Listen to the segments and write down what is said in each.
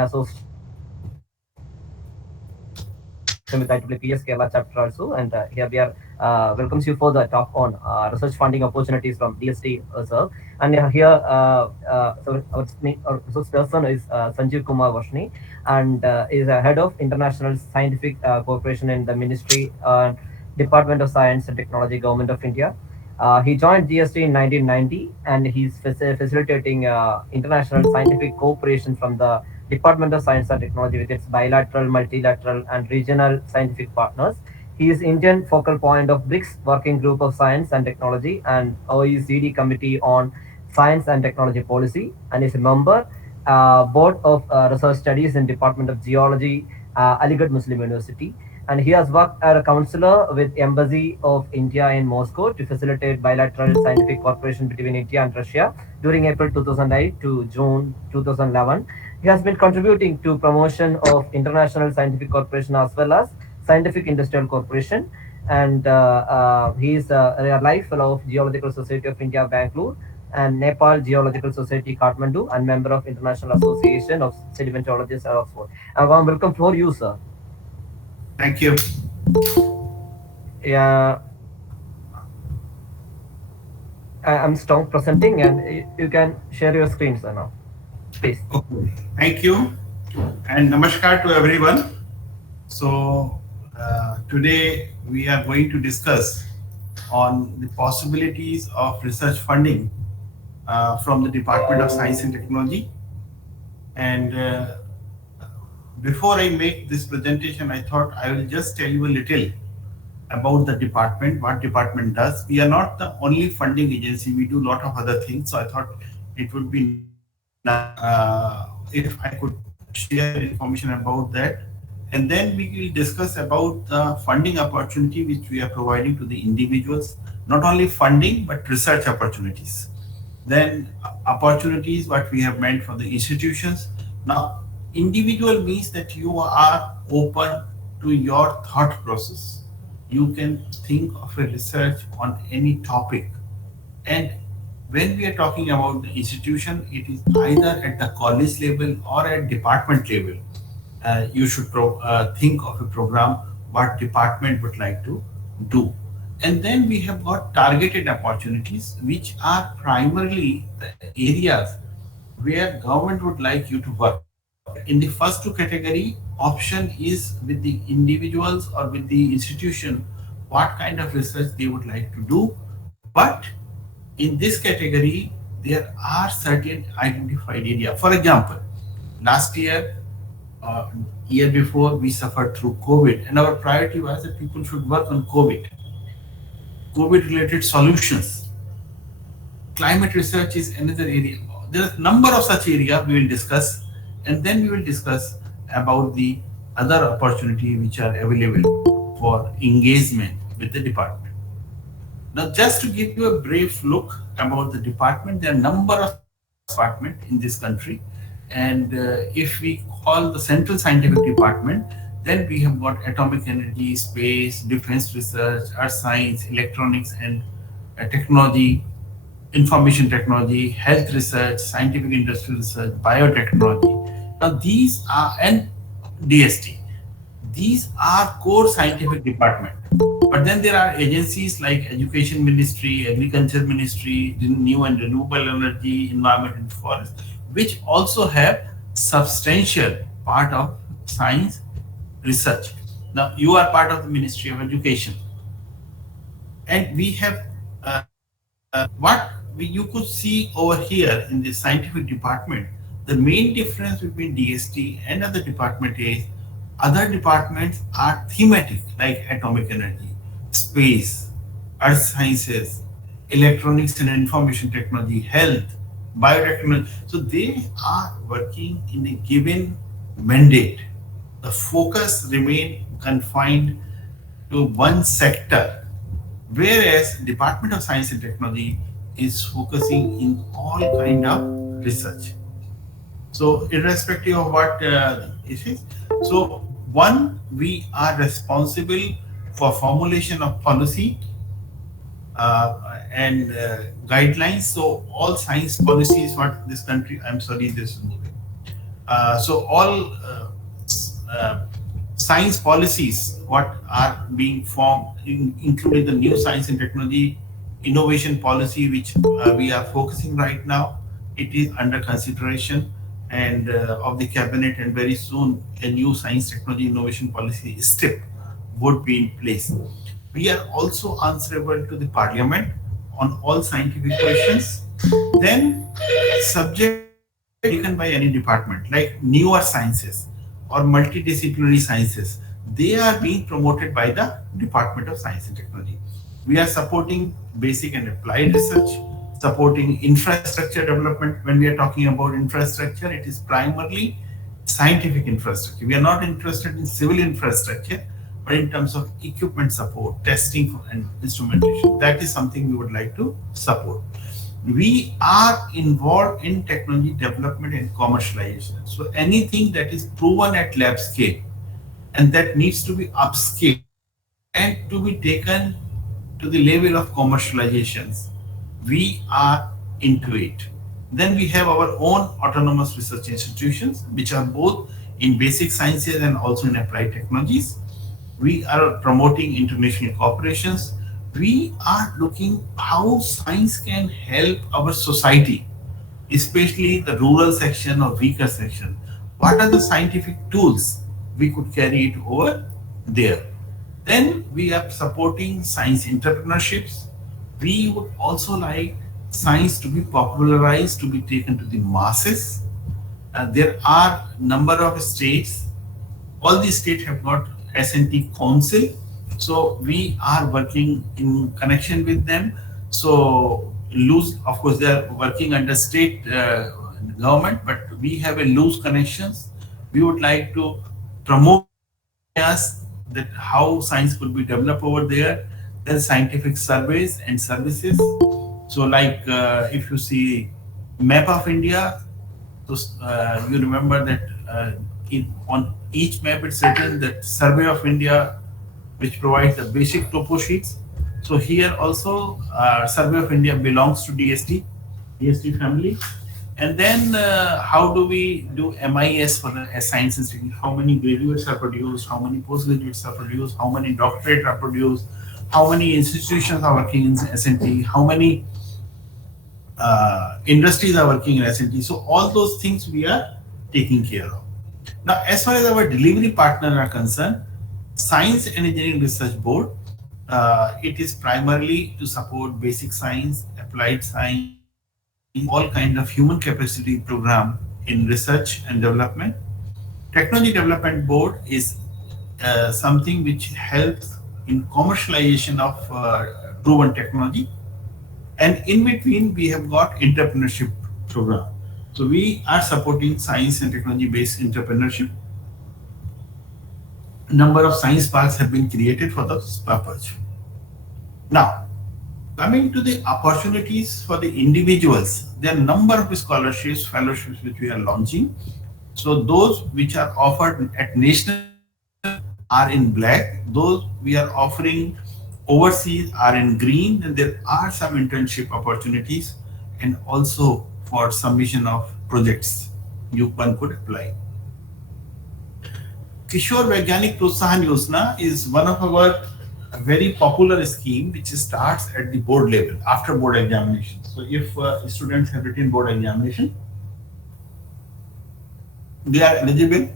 association with IEEE Kerala chapter also, and here we are welcomes you for the talk on research funding opportunities from DST SERB. And here, so our resource person is Sanjeev Kumar Varshney, and is a head of International Scientific Corporation in the Ministry Department of Science and Technology, Government of India. He joined DST in 1990, and he's facilitating international scientific cooperation from the Department of Science and Technology with its bilateral, multilateral, and regional scientific partners. He is Indian focal point of BRICS Working Group of Science and Technology and OECD Committee on Science and Technology Policy, and is a member board of research studies in Department of Geology, Aligarh Muslim University. And he has worked as a counselor with Embassy of India in Moscow to facilitate bilateral scientific cooperation between India and Russia during April 2008 to June 2011. He has been contributing to promotion of international scientific cooperation as well as scientific industrial cooperation. And he is a life fellow of Geological Society of India, Bangalore, and Nepal Geological Society, Kathmandu, and member of International Association of Sedimentologists at Oxford. A warm welcome for you, sir. Thank you. Yeah, I'm strong presenting, and you can share your screen, sir, now, please. Okay. Thank you. And namaskar to everyone. So today we are going to discuss on the possibilities of research funding from the Department of Science and Technology. And before I make this presentation, I thought I will just tell you a little about the department, what department does. We are not the only funding agency. We do a lot of other things. So I thought it would be if I could share information about that. And then we will discuss about the funding opportunity which we are providing to the individuals, not only funding, but research opportunities. Then opportunities, what we have meant for the institutions. Now, individual means that you are open to your thought process. You can think of a research on any topic. And when we are talking about the institution, it is either at the college level or at department level. You should think of a program what department would like to do. And then we have got targeted opportunities, which are primarily the areas where government would like you to work. In the first two category, option is with the individuals or with the institution, what kind of research they would like to do. But in this category, there are certain identified area. For example, last year, year before, we suffered through COVID, and our priority was that people should work on COVID-related solutions. Climate research is another area. There are a number of such areas we will discuss, and then we will discuss about the other opportunity which are available for engagement with the department. Now, just to give you a brief look about the department, there are a number of departments in this country. And if we call the Central Scientific Department, then we have got atomic energy, space, defense research, earth science, electronics and technology, information technology, health research, scientific industrial research, biotechnology. Now these are, and DST. These are core scientific department. But then there are agencies like Education Ministry, Agriculture Ministry, New and Renewable Energy, Environment and Forest, which also have substantial part of science research. Now you are part of the Ministry of Education, and we have you could see over here in the scientific department. The main difference between DST and other department is other departments are thematic, like atomic energy, space, earth sciences, electronics and information technology, health, biotechnology. So they are working in a given mandate. The focus remain confined to one sector, whereas Department of Science and Technology is focusing in all kind of research. So irrespective of what it is, so one, we are responsible for formulation of policy and guidelines. So all science policies, what this country, I'm sorry, this is moving. So all uh, science policies, what are being formed, including the new science and technology innovation policy, which we are focusing right now, it is under consideration and of the cabinet, and very soon a new science technology innovation policy step would be in place. We are also answerable to the parliament on all scientific questions. Then subject taken by any department like newer sciences or multidisciplinary sciences, they are being promoted by the Department of Science and Technology. We are supporting basic and applied research, supporting infrastructure development. When we are talking about infrastructure, it is primarily scientific infrastructure. We are not interested in civil infrastructure, but in terms of equipment support, testing and instrumentation, that is something we would like to support. We are involved in technology development and commercialization. So anything that is proven at lab scale and that needs to be upscaled and to be taken to the level of commercializations, we are into it. Then we have our own autonomous research institutions, which are both in basic sciences and also in applied technologies. We are promoting international cooperations. We are looking how science can help our society, especially the rural section or weaker section. What are the scientific tools we could carry it over there? Then we are supporting science entrepreneurships. We would also like science to be popularized, to be taken to the masses. There are number of states. All these states have got S&T Council, so we are working in connection with them. So loose, of course, they are working under state government, but we have a loose connections. We would like to promote areas that how science could be developed over there. Then scientific surveys and services. So like if you see map of India, so you remember that on each map it's written that Survey of India, which provides the basic topo sheets. So here also Survey of India belongs to DST family. And then how do we do MIS for the science institute? How many graduates are produced? How many postgraduates are produced? How many doctorates are produced? How many institutions are working in S&T? How many industries are working in S&T? So all those things we are taking care of. Now, as far as our delivery partners are concerned, Science and Engineering Research Board, it is primarily to support basic science, applied science, all kind of human capacity program in research and development. Technology Development Board is something which helps in commercialization of proven technology. And in between, we have got entrepreneurship program. So we are supporting science and technology based entrepreneurship. Number of science parks have been created for this purpose. Now, coming to the opportunities for the individuals, there are a number of scholarships, fellowships which we are launching. So those which are offered at national are in black. Those we are offering overseas are in green, and there are some internship opportunities and also for submission of projects one could apply. Kishore Vaigyanik Protsahan Yojana is one of our very popular scheme which starts at the board level after board examination. So if students have written board examination, they are eligible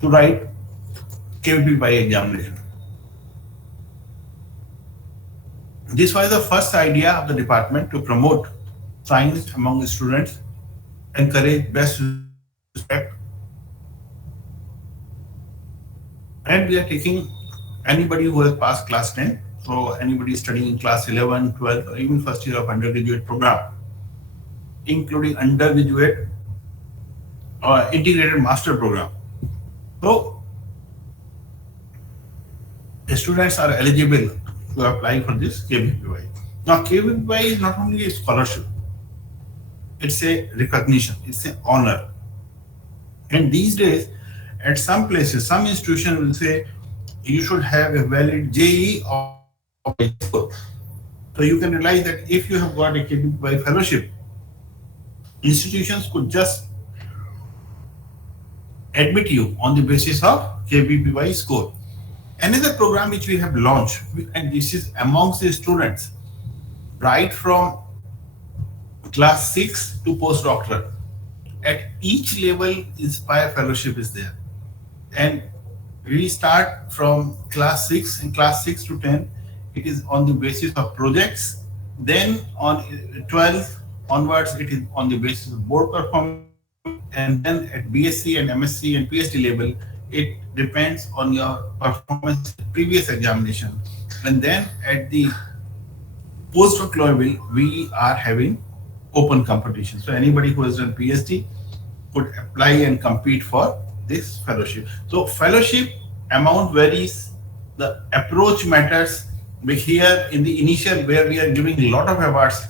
to write KVP by examination. This was the first idea of the department to promote science among students, encourage best respect, and we are taking anybody who has passed class 10, so anybody studying in class 11, 12, or even first year of undergraduate program, including undergraduate or integrated master program. So the students are eligible to apply for this KVPY. Now KVPY is not only a scholarship, it's a recognition, it's an honor. And these days, at some places, some institution will say you should have a valid JE or score. So you can realize that if you have got a KVPY fellowship, institutions could just admit you on the basis of KBPY score. Another program which we have launched, and this is amongst the students, right from class 6 to postdoctoral. At each level, Inspire Fellowship is there. And we start from class 6, and class 6 to 10, it is on the basis of projects. Then on 12 onwards, it is on the basis of board performance. And then at BSc and MSc and PhD level, it depends on your performance previous examination. And then at the postdoctoral level, we are having open competition. So anybody who has done PhD could apply and compete for this fellowship. So fellowship amount varies, the approach matters. But here in the initial where we are giving a lot of awards,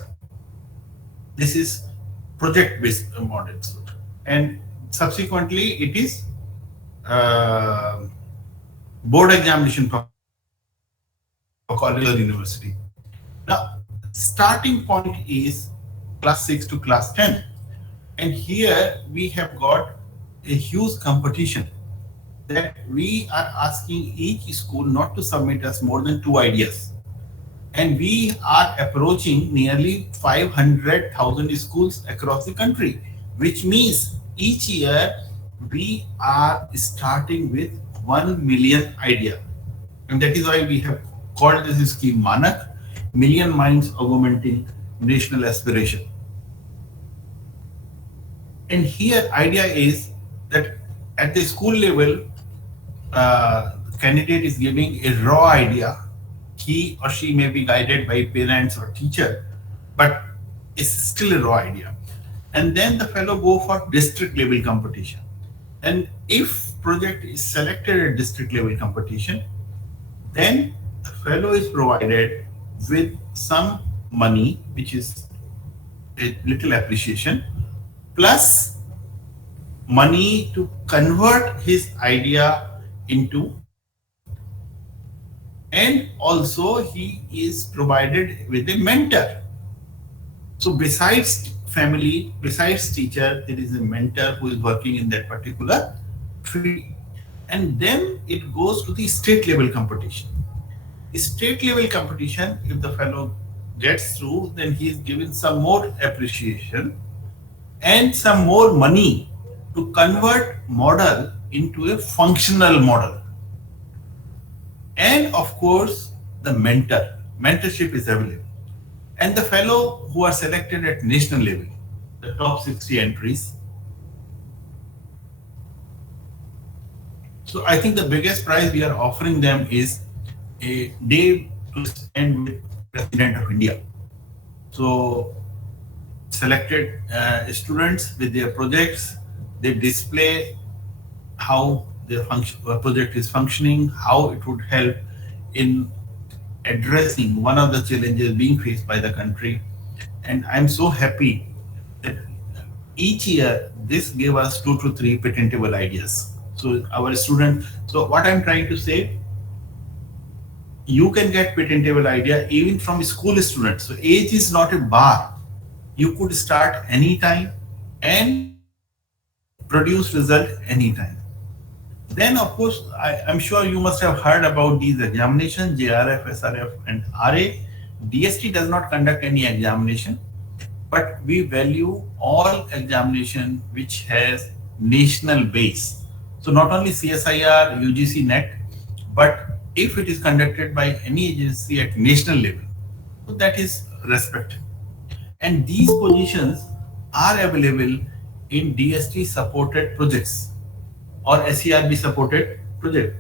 this is project-based models, and subsequently it is board examination for college or university. Now, starting point is class 6 to class 10, and here we have got a huge competition that we are asking each school not to submit us more than 2 ideas. And we are approaching nearly 500,000 schools across the country, which means each year we are starting with 1 million idea. And that is why we have called this scheme Manak, Million Minds Augmenting National Aspiration. And here idea is that at the school level, candidate is giving a raw idea. He or she may be guided by parents or teacher, but it's still a raw idea. And then the fellow go for district level competition. And if project is selected at district level competition, then the fellow is provided with some money, which is a little appreciation, plus money to convert his idea into, and also he is provided with a mentor. So besides family, besides teacher, there is a mentor who is working in that particular field. And then it goes to the state level competition. State level competition, if the fellow gets through, then he is given some more appreciation and some more money to convert model into a functional model. And of course, the mentorship is available. And the fellow who are selected at national level, the top 60 entries. So I think the biggest prize we are offering them is a day to spend with President of India. So selected students with their projects, they display how their project is functioning, how it would help in addressing one of the challenges being faced by the country. And I'm so happy that each year this gave us 2 to 3 patentable ideas. So our students, so what I'm trying to say, you can get patentable idea even from school students. So age is not a bar. You could start anytime and produce result anytime. Then, of course, I'm sure you must have heard about these examinations, JRF, SRF, and RA. DST does not conduct any examination, but we value all examination which has national base. So not only CSIR, UGC, NET, but if it is conducted by any agency at national level, so that is respected. And these positions are available in DST supported projects or SERB supported project.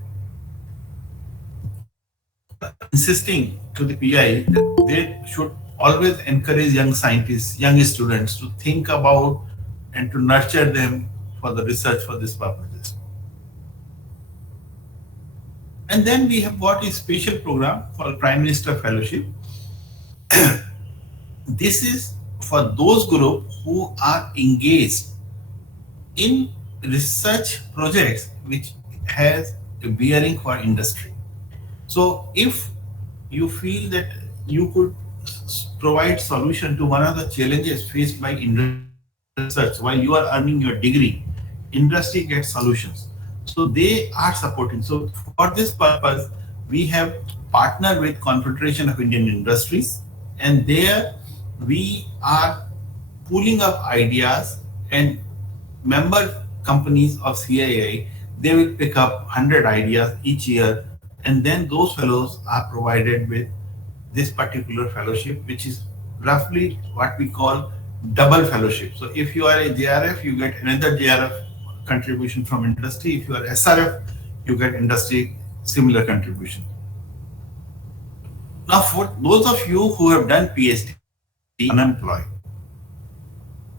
Insisting to the PI that they should always encourage young scientists, young students to think about and to nurture them for the research for this purposes. And then we have got a special program called Prime Minister Fellowship. This is for those groups who are engaged in research projects which has a bearing for industry. So if you feel that you could provide solution to one of the challenges faced by industry research while you are earning your degree industry gets solutions. So they are supporting. So for this purpose, we have partnered with Confederation of Indian Industries, and there we are pooling up ideas, and member companies of CII, they will pick up 100 ideas each year, and then those fellows are provided with this particular fellowship, which is roughly what we call double fellowship. So if you are a JRF, you get another JRF contribution from industry. If you are SRF, you get industry similar contribution. Now, for those of you who have done PhD unemployed,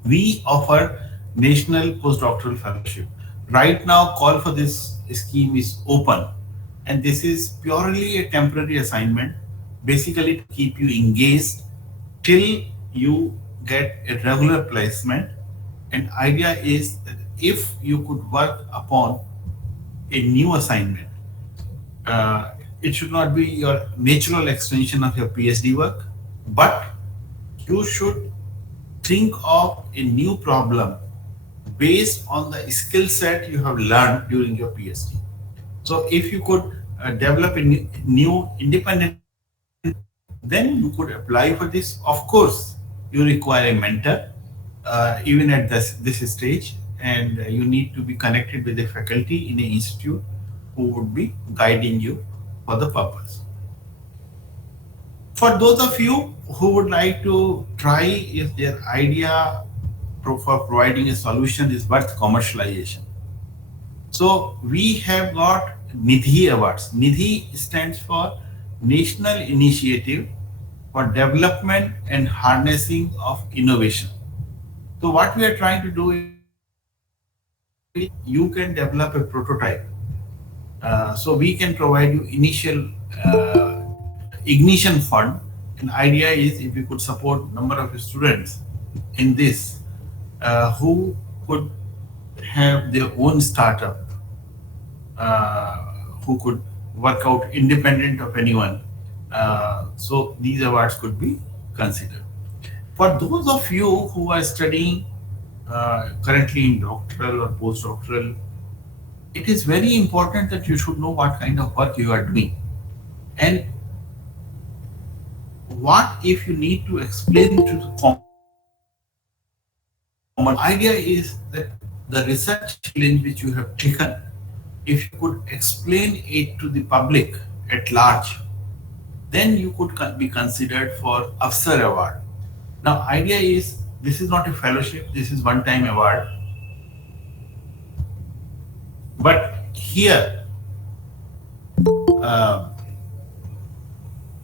we offer National Postdoctoral Fellowship. Right now, call for this scheme is open, and this is purely a temporary assignment, basically to keep you engaged till you get a regular placement. And idea is that if you could work upon a new assignment, it should not be your natural extension of your PhD work, but you should think of a new problem based on the skill set you have learned during your PhD. So if you could develop a new independent, then you could apply for this. Of course, you require a mentor, even at this stage, and you need to be connected with a faculty in an institute who would be guiding you for the purpose. For those of you who would like to try if their idea for providing a solution is worth commercialization. So we have got Nidhi Awards. Nidhi stands for National Initiative for Development and Harnessing of Innovation. So what we are trying to do is you can develop a prototype. So we can provide you initial ignition fund. An idea is if you could support number of students in this who could have their own startup, who could work out independent of anyone. So these awards could be considered. For those of you who are studying currently in doctoral or postdoctoral, it is very important that you should know what kind of work you are doing. And what if you need to explain it to the common idea is that the research challenge which you have taken, if you could explain it to the public at large, then you could be considered for Afsar Award. Now, idea is this is not a fellowship, this is one-time award. But here,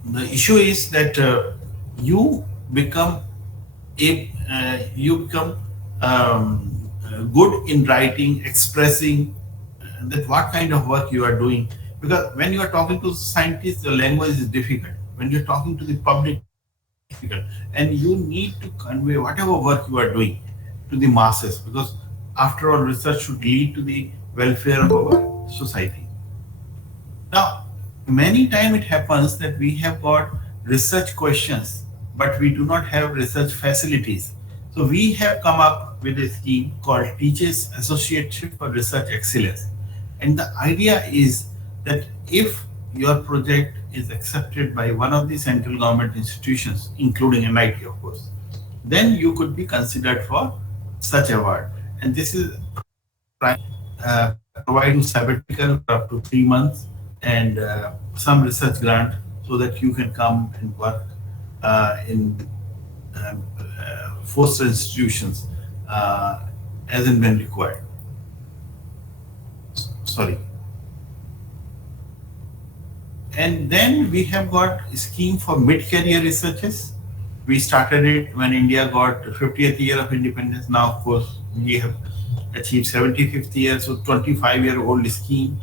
the issue is that you become good in writing, expressing that what kind of work you are doing. Because when you are talking to scientists, the language is difficult. When you are talking to the public, difficult, and you need to convey whatever work you are doing to the masses. Because after all, research should lead to the welfare of our society. Now, many times it happens that we have got research questions, but we do not have research facilities. So we have come up with a scheme called Teachers Association for Research Excellence. And the idea is that if your project is accepted by one of the central government institutions, including MIT, of course, then you could be considered for such award. And this is providing sabbatical for up to 3 months and some research grant so that you can come and work in foster institutions as and when required. Sorry. And then we have got a scheme for mid-career researchers. We started it when India got 50th year of independence. Now, of course, we have achieved 75th year, so 25-year-old scheme.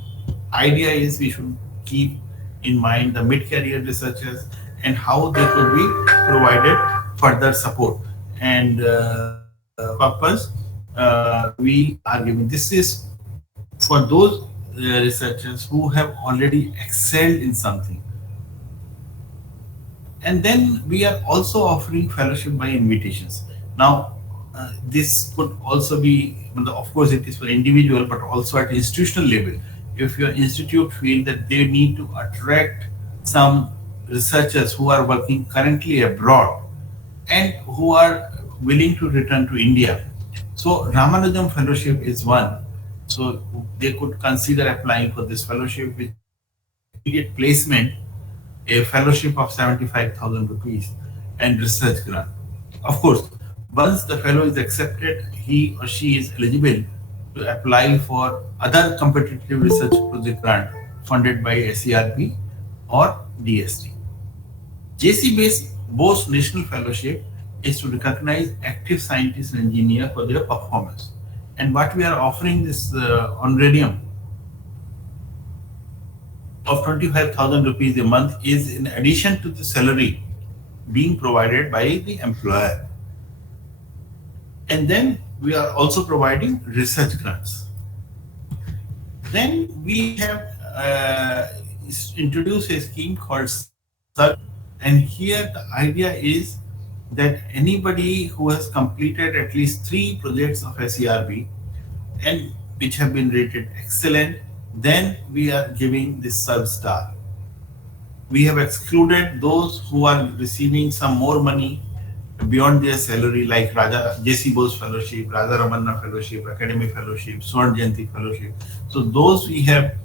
Idea is we should keep in mind the mid-career researchers and how they could be provided further support. And purpose we are giving. This is for those researchers who have already excelled in something. And then we are also offering fellowship by invitations. Now, this could also be of course, it is for individual, but also at institutional level. If your institute feel that they need to attract some researchers who are working currently abroad and who are willing to return to India, so Ramanujam Fellowship is one. So they could consider applying for this fellowship, which gives immediate placement, a fellowship of 75,000 rupees and research grant. Of course, once the fellow is accepted, he or she is eligible to apply for other competitive research project grant funded by SERB or DST. JC-based boasts national fellowship is to recognize active scientists and engineers for their performance. And what we are offering this honorarium of 25,000 rupees a month is in addition to the salary being provided by the employer. And then we are also providing research grants. Then we have introduced a scheme called SERB, and here the idea is that anybody who has completed at least 3 projects of SERB and which have been rated excellent, then we are giving this SERB star. We have excluded those who are receiving some more money beyond their salary, like Raja J.C. Bose Fellowship, Raja Ramanna Fellowship, Academy Fellowship, Swarn Jayanti Fellowship. So those we have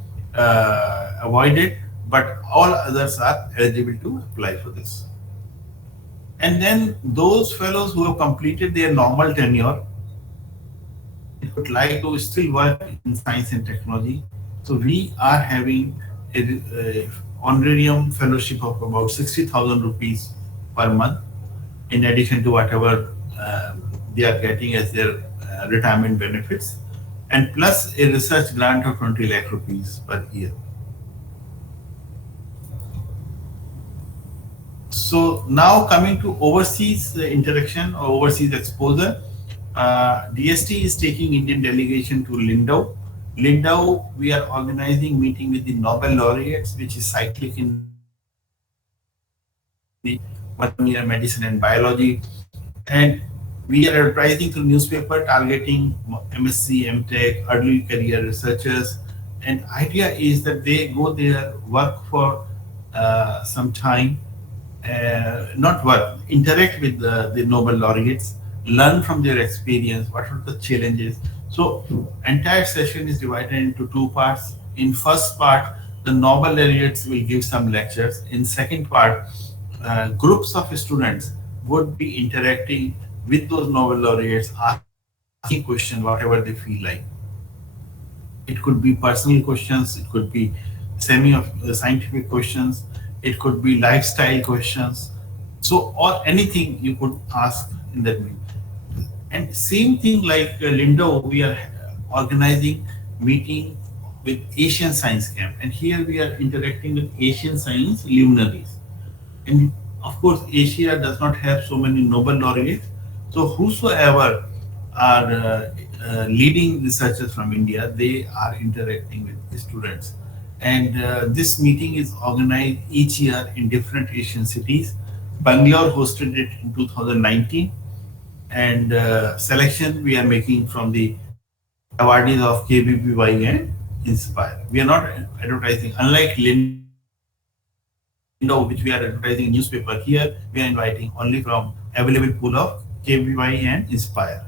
avoided, but all others are eligible to apply for this. And then those fellows who have completed their normal tenure would like to still work in science and technology. So we are having a honorarium fellowship of about 60,000 rupees per month, in addition to whatever they are getting as their retirement benefits, and plus a research grant of 20 lakh rupees per year. So now coming to overseas interaction or overseas exposure, DST is taking Indian delegation to Lindau. Lindau, we are organizing meeting with the Nobel laureates, which is cyclic in the 1 year medicine and biology. And we are advertising through newspaper targeting MSc, MTech, early career researchers. And idea is that they go there, work for some time, not work, interact with the Nobel laureates, learn from their experience, what are the challenges. So entire session is divided into 2 parts. In first part, the Nobel laureates will give some lectures. In second part, groups of students would be interacting with those Nobel laureates, asking questions, whatever they feel like. It could be personal questions, it could be scientific questions, it could be lifestyle questions. So, or anything you could ask in that meeting. And same thing like Lindau, we are organizing meeting with Asian Science Camp. And here we are interacting with Asian science luminaries. And of course, Asia does not have so many Nobel laureates. So whosoever are leading researchers from India, they are interacting with the students. And this meeting is organized each year in different Asian cities. Bangalore hosted it in 2019. And selection we are making from the awardees of KBPY and Inspire. We are not advertising, unlike Lindau, which we are advertising in newspaper. Here we are inviting only from available pool of KBPY and Inspire.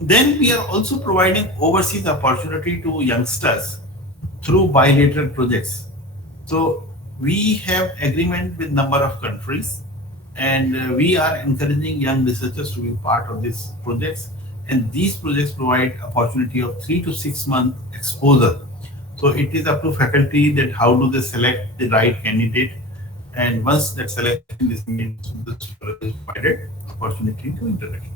Then we are also providing overseas opportunity to youngsters through bilateral projects. So we have agreement with number of countries, and we are encouraging young researchers to be part of these projects. And these projects provide opportunity of 3 to 6 month exposure. So it is up to faculty that how do they select the right candidate. And once that selection is made, this is provided opportunity to interact.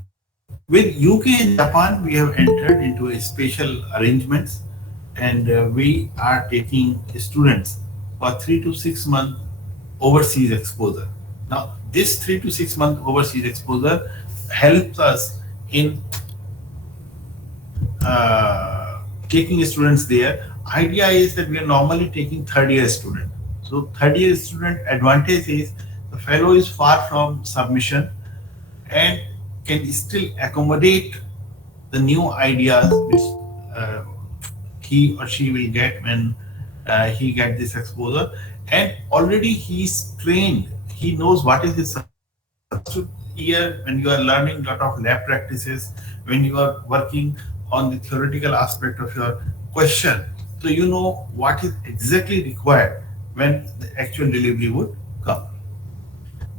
With UK and Japan, we have entered into a special arrangements, and we are taking students for 3 to 6 month overseas exposure. Now, this 3 to 6 month overseas exposure helps us in taking students there. Idea is that we are normally taking third year student. So third year student advantage is the fellow is far from submission and can still accommodate the new ideas which uh, he or she will get when he get this exposure, and already he's trained, he knows what is his subject. So first year when you are learning lot of lab practices, when you are working on the theoretical aspect of your question, so you know what is exactly required when the actual delivery would come.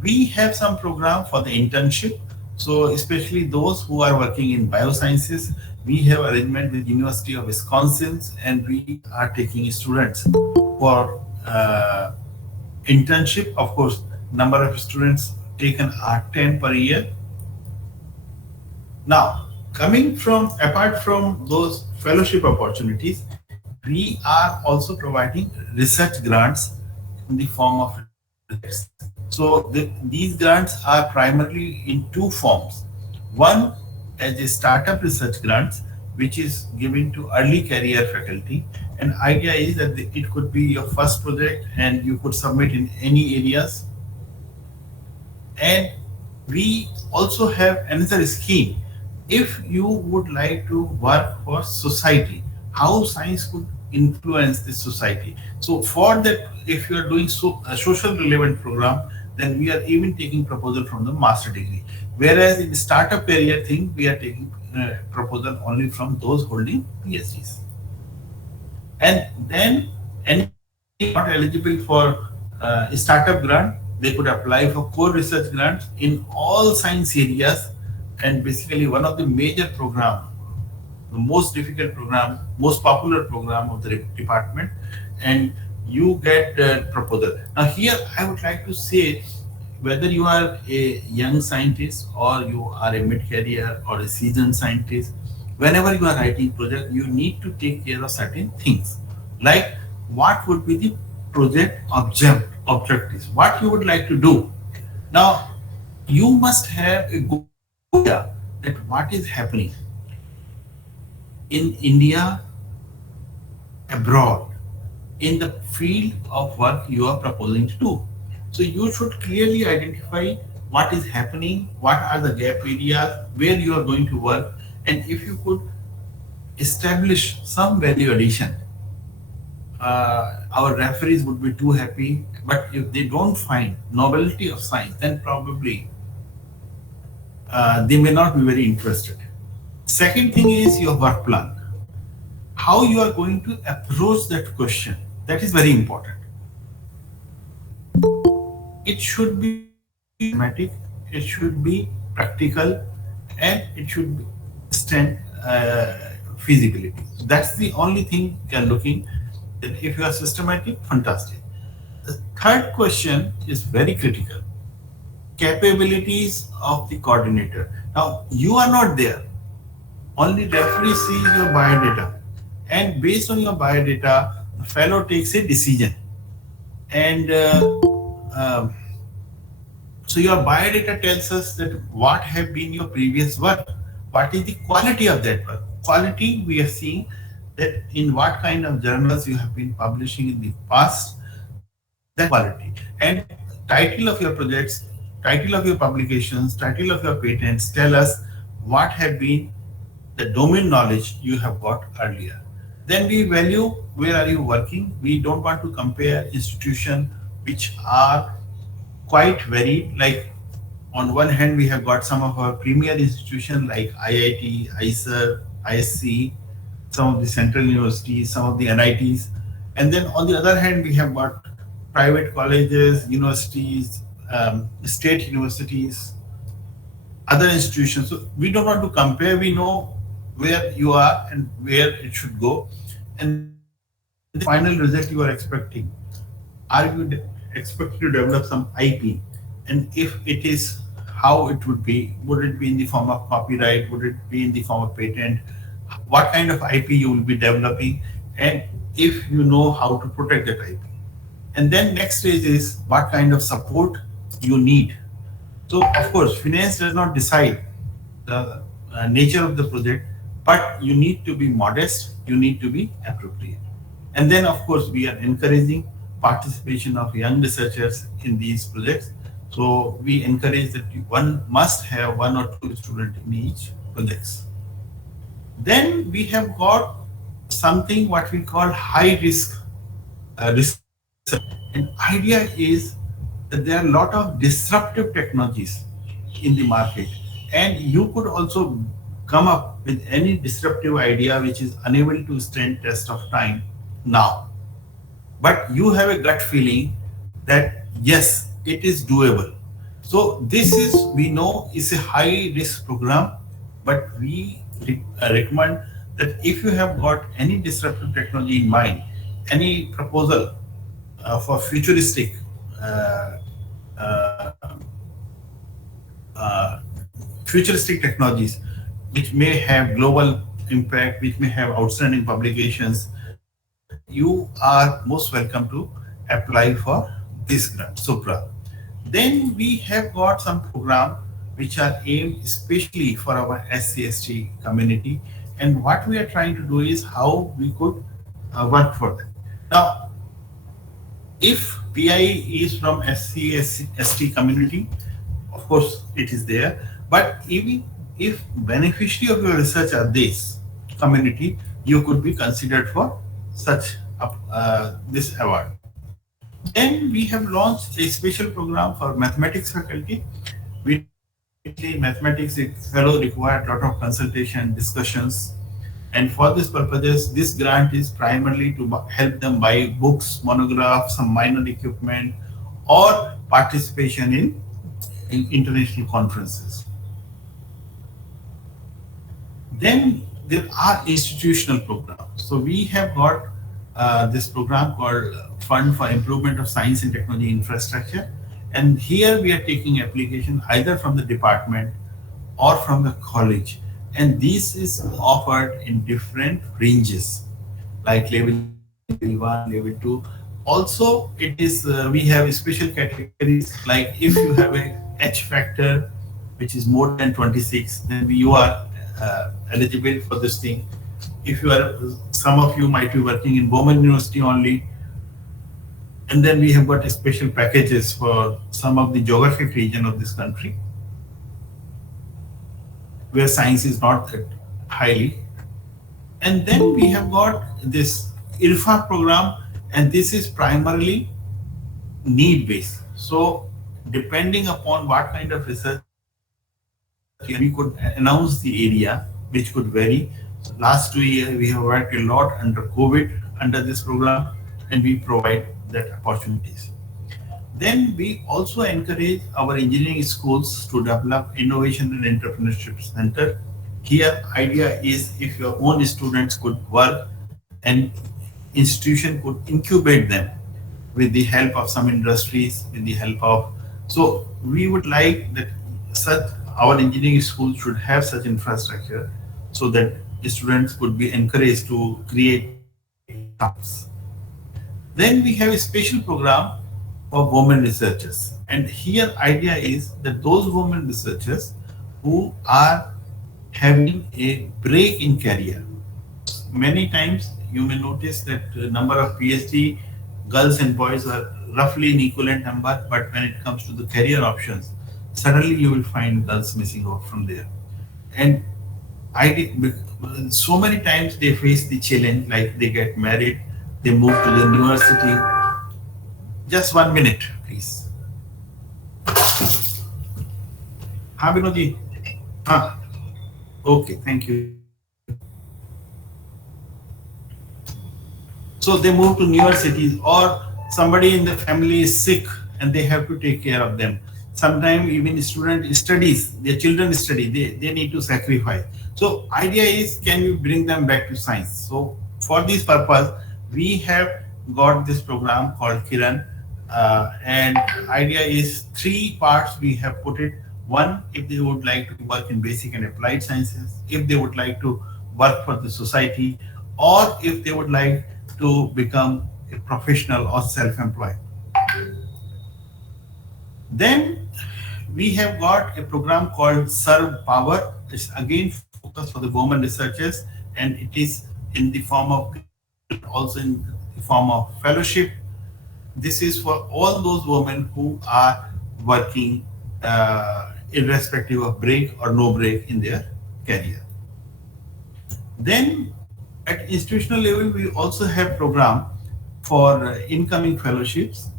We have some program for the internship. So especially those who are working in biosciences, we have arrangement with University of Wisconsin, and we are taking students for internship. Of course, number of students taken are 10 per year. Now, coming from apart from those fellowship opportunities, we are also providing research grants in the form of projects. So these grants are primarily in two forms. One as a startup research grants, which is given to early career faculty. And idea is that it could be your first project and you could submit in any areas. And we also have another scheme. If you would like to work for society, how science could influence this society. So for that, if you are doing a social relevant program, then we are even taking proposal from the master degree. Whereas in the startup career thing, we are taking proposal only from those holding PhDs. And then anybody not eligible for startup grant, they could apply for core research grants in all science areas. And basically one of the major program, the most difficult program, most popular program of the department, and you get proposal. Now here I would like to say, whether you are a young scientist or you are a mid-career or a seasoned scientist, whenever you are writing project, you need to take care of certain things. Like what would be the project objectives, what you would like to do. Now, you must have a good idea that what is happening in India, abroad, in the field of work you are proposing to do. So you should clearly identify what is happening, what are the gap areas, where you are going to work, and if you could establish some value addition, our referees would be too happy. But if they don't find novelty of science, then probably they may not be very interested. Second thing is your work plan. How you are going to approach that question. That is very important. It should be systematic, it should be practical, and it should be stand feasibility. So that's the only thing you are looking. That if you are systematic, fantastic. The third question is very critical. Capabilities of the coordinator. Now you are not there. Only referee sees your biodata, and based on your biodata, the fellow takes a decision. And um, so your biodata tells us that what have been your previous work, what is the quality of that work. Quality, we are seeing that in what kind of journals you have been publishing in the past, that quality. And title of your projects, title of your publications, title of your patents tell us what have been the domain knowledge you have got earlier. Then we value where are you working. We don't want to compare institutions which are quite varied. Like on one hand, we have got some of our premier institutions like IIT, ISER, ISC, some of the central universities, some of the NITs. And then on the other hand, we have got private colleges, universities, state universities, other institutions. So we don't want to compare. We know where you are and where it should go. And then the final result you are expecting. Are you expected to develop some IP? And if it is, how it would be? Would it be in the form of copyright? Would it be in the form of patent? What kind of IP you will be developing? And if you know how to protect that IP. And then next stage is what kind of support you need. So of course, finance does not decide the nature of the project, but you need to be modest, you need to be appropriate. And then of course, we are encouraging participation of young researchers in these projects. So we encourage that one must have one or two students in each projects. Then we have got something what we call high risk research. And idea is that there are a lot of disruptive technologies in the market, and you could also come up with any disruptive idea which is unable to stand test of time now, but you have a gut feeling that yes, it is doable. So this is, we know, is a high risk program, but we recommend that if you have got any disruptive technology in mind, any proposal for futuristic uh, uh, uh, futuristic technologies which may have global impact, which may have outstanding publications, you are most welcome to apply for this grant, Supra. Then we have got some program which are aimed especially for our SC/ST community, and what we are trying to do is how we could work for them. Now, if PI is from SC/ST community, of course it is there, but even if beneficiary of your research are this community, you could be considered for such this award. Then we have launched a special program for mathematics faculty. We know obviously mathematics fellow require a lot of consultation, discussions, and for this purposes, this grant is primarily to help them buy books, monographs, some minor equipment, or participation in international conferences. Then there are institutional programs. So we have got this program called Fund for Improvement of Science and Technology Infrastructure. And here we are taking application either from the department or from the college. And this is offered in different ranges, like level 1, level 2. Also, it is we have special categories, like if you have a H factor, which is more than 26, then you are eligible for this thing. If you are, some of you might be working in Bowman University only, and then we have got special packages for some of the geographic region of this country, where science is not that highly. And then we have got this IRFA program, and this is primarily need based. So depending upon what kind of research, we could announce the area, which could vary. Last 2 years, we have worked a lot under COVID under this program, and we provide that opportunities. Then we also encourage our engineering schools to develop innovation and entrepreneurship center. Here, idea is if your own students could work, and institution could incubate them with the help of some industries, with the help of. So we would like that such our engineering schools should have such infrastructure so that students could be encouraged to create startups. Then we have a special program for women researchers. And here idea is that those women researchers who are having a break in career. Many times you may notice that the number of PhD girls and boys are roughly an equivalent number, but when it comes to the career options, suddenly you will find girls missing out from there. And so many times they face the challenge, like they get married, they move to the university. Just 1 minute, please. हाँ विनोद जी, हाँ, okay, thank you. So they move to newer cities, or somebody in the family is sick and they have to take care of them. Sometimes even student studies, their children study, they need to sacrifice. So idea is, can we bring them back to science? So for this purpose, we have got this program called Kiran, and idea is 3 parts we have put it. One, if they would like to work in basic and applied sciences, if they would like to work for the society, or if they would like to become a professional or self-employed. Then we have got a program called SERB Power. It's again focused for the women researchers, and it is in the form of, also in the form of fellowship. This is for all those women who are working irrespective of break or no break in their career. Then at institutional level, we also have program for incoming fellowships.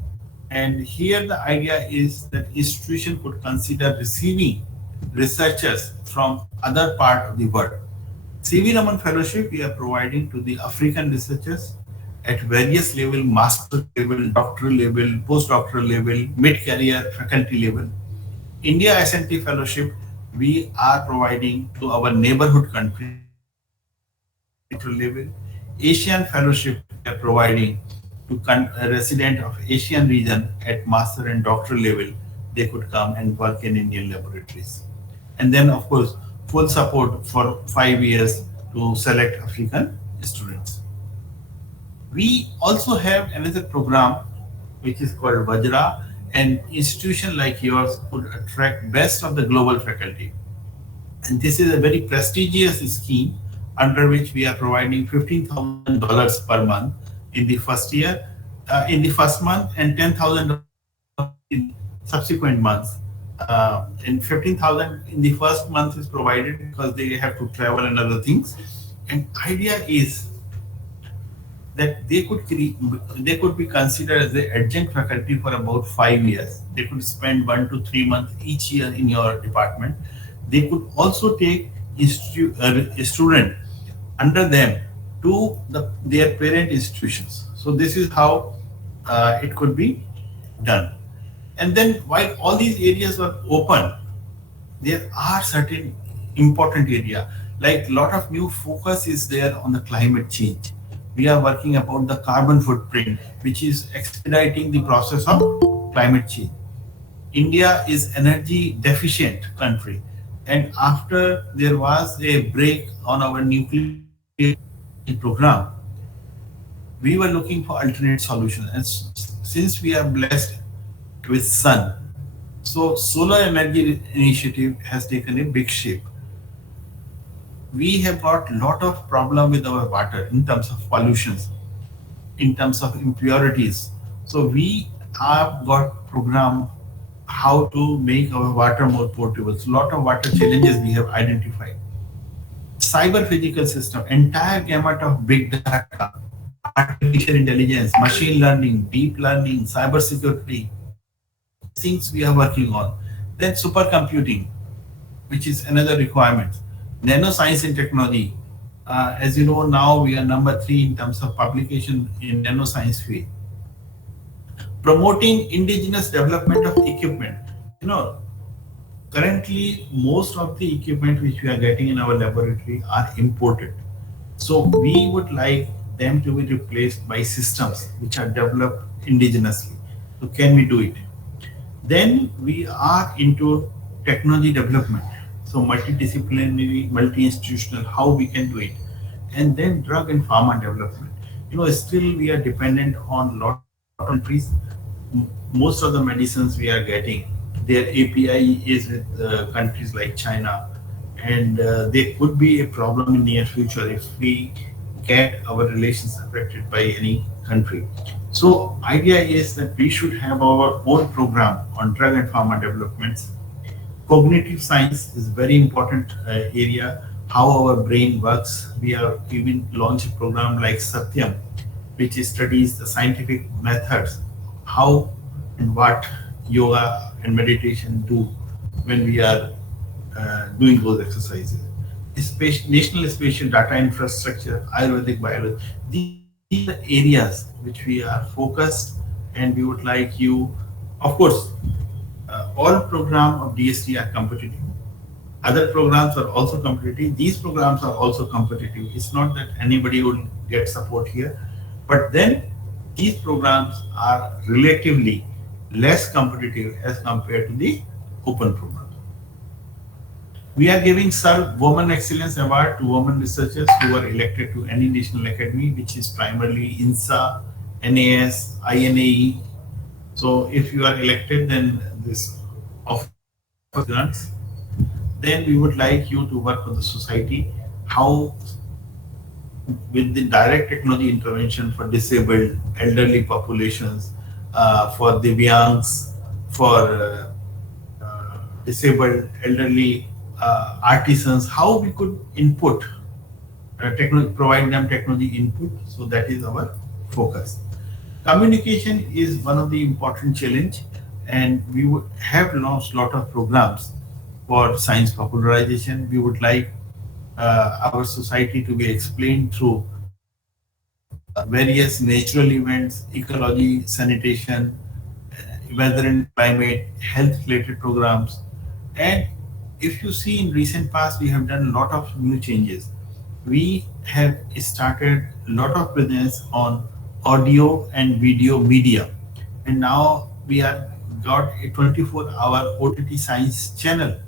And here the idea is that institution could consider receiving researchers from other part of the world. CV Raman Fellowship we are providing to the African researchers at various level, master level, doctoral level, postdoctoral level, mid-career faculty level. India SNT Fellowship we are providing to our neighborhood countries level. Asian Fellowship we are providing to a resident of Asian region at master and doctoral level. They could come and work in Indian laboratories. And then, of course, full support for 5 years to select African students. We also have another program which is called Vajra. An institution like yours could attract best of the global faculty. And this is a very prestigious scheme under which we are providing $15,000 per month in the first year, in the first month, and $10,000 in subsequent months. And 15,000 in the first month is provided because they have to travel and other things. And idea is that they could be considered as the adjunct faculty for about 5 years. They could spend 1 to 3 months each year in your department. They could also take a student under them to their parent institutions. So this is how it could be done. And then while all these areas are open, there are certain important area, like a lot of new focus is there on the climate change. We are working about the carbon footprint, which is expediting the process of climate change. India is energy deficient country, and after there was a break on our nuclear program, we were looking for alternate solutions. And since we are blessed with sun, so solar energy initiative has taken a big shape. We have got a lot of problem with our water in terms of pollutions, in terms of impurities. So we have got program how to make our water more portable. So lot of water challenges we have identified. Cyber physical system, entire gamut of big data, artificial intelligence, machine learning, deep learning, cyber security, all these things we are working on. Then supercomputing, which is another requirement. Nanoscience and technology. As you know, now we are number 3 in terms of publication in nanoscience field. Promoting indigenous development of equipment. You know, currently most of the equipment which we are getting in our laboratory are imported. So we would like them to be replaced by systems which are developed indigenously. So can we do it? Then we are into technology development. So multidisciplinary, multi-institutional, how we can do it. And then drug and pharma development. You know, still we are dependent on lot of countries. Most of the medicines we are getting, their API is with countries like China. And there could be a problem in near future if we get our relations affected by any country. So idea is that we should have our own program on drug and pharma developments. Cognitive science is very important area, how our brain works. We have even launched a program like Satyam, which studies the scientific methods, how and what yoga and meditation do when we are doing those exercises. National spatial data infrastructure, Ayurvedic biology, these are areas which we are focused, and we would like you, of course, all programs of DST are competitive. Other programs are also competitive. These programs are also competitive. It's not that anybody will get support here, but then these programs are relatively less competitive as compared to the open program. We are giving SERB Women Excellence Award to women researchers who are elected to any national academy, which is primarily INSA, NAS, INAE. So if you are elected, then this offers grants. Then we would like you to work with the society, how with the direct technology intervention for disabled, elderly populations, for Divyangs, for disabled, elderly artisans, how we could input provide them technology input. So that is our focus. Communication is one of the important challenge, and we would have launched lot of programs for science popularization. We would like our society to be explained through various natural events, ecology, sanitation, weather and climate, health related programs. And if you see in recent past, we have done a lot of new changes. We have started a lot of business on audio and video media. And now we are got a 24-hour OTT science channel.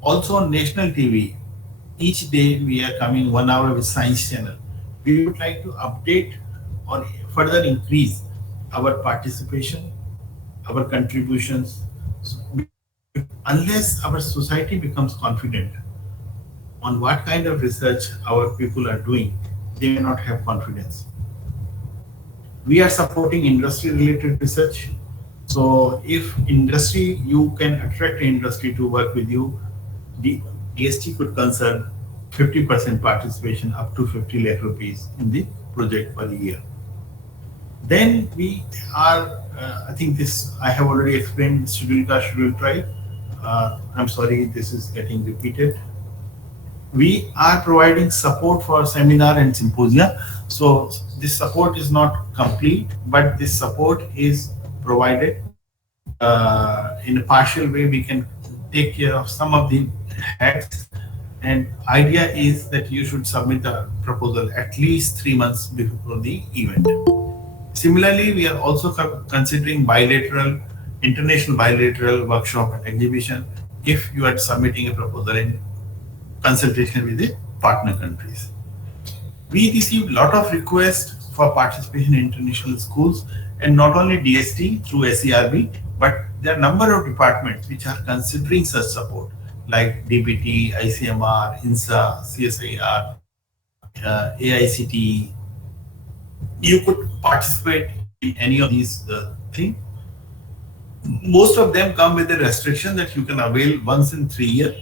Also on national TV, each day we are coming 1 hour with science channel. We would like to update or further increase our participation, our contributions. Unless our society becomes confident on what kind of research our people are doing, they may not have confidence. We are supporting industry related research. So if industry, you can attract industry to work with you, the DST could concern 50% participation up to 50 lakh rupees in the project per year. Then we are, I think this, I have already explained schedule ka schedule try. I'm sorry, this is getting repeated. We are providing support for seminar and symposia. So this support is not complete, but this support is provided in a partial way. We can take care of some of the hacks. And idea is that you should submit the proposal at least 3 months before the event. Similarly, we are also considering bilateral, international bilateral workshop and exhibition if you are submitting a proposal in consultation with the partner countries. We received a lot of requests for participation in international schools, and not only DST through SERB, but there are a number of departments which are considering such support, like DBT, ICMR, INSA, CSIR, AICT. You could participate in any of these things. Most of them come with a restriction that you can avail once in 3 years.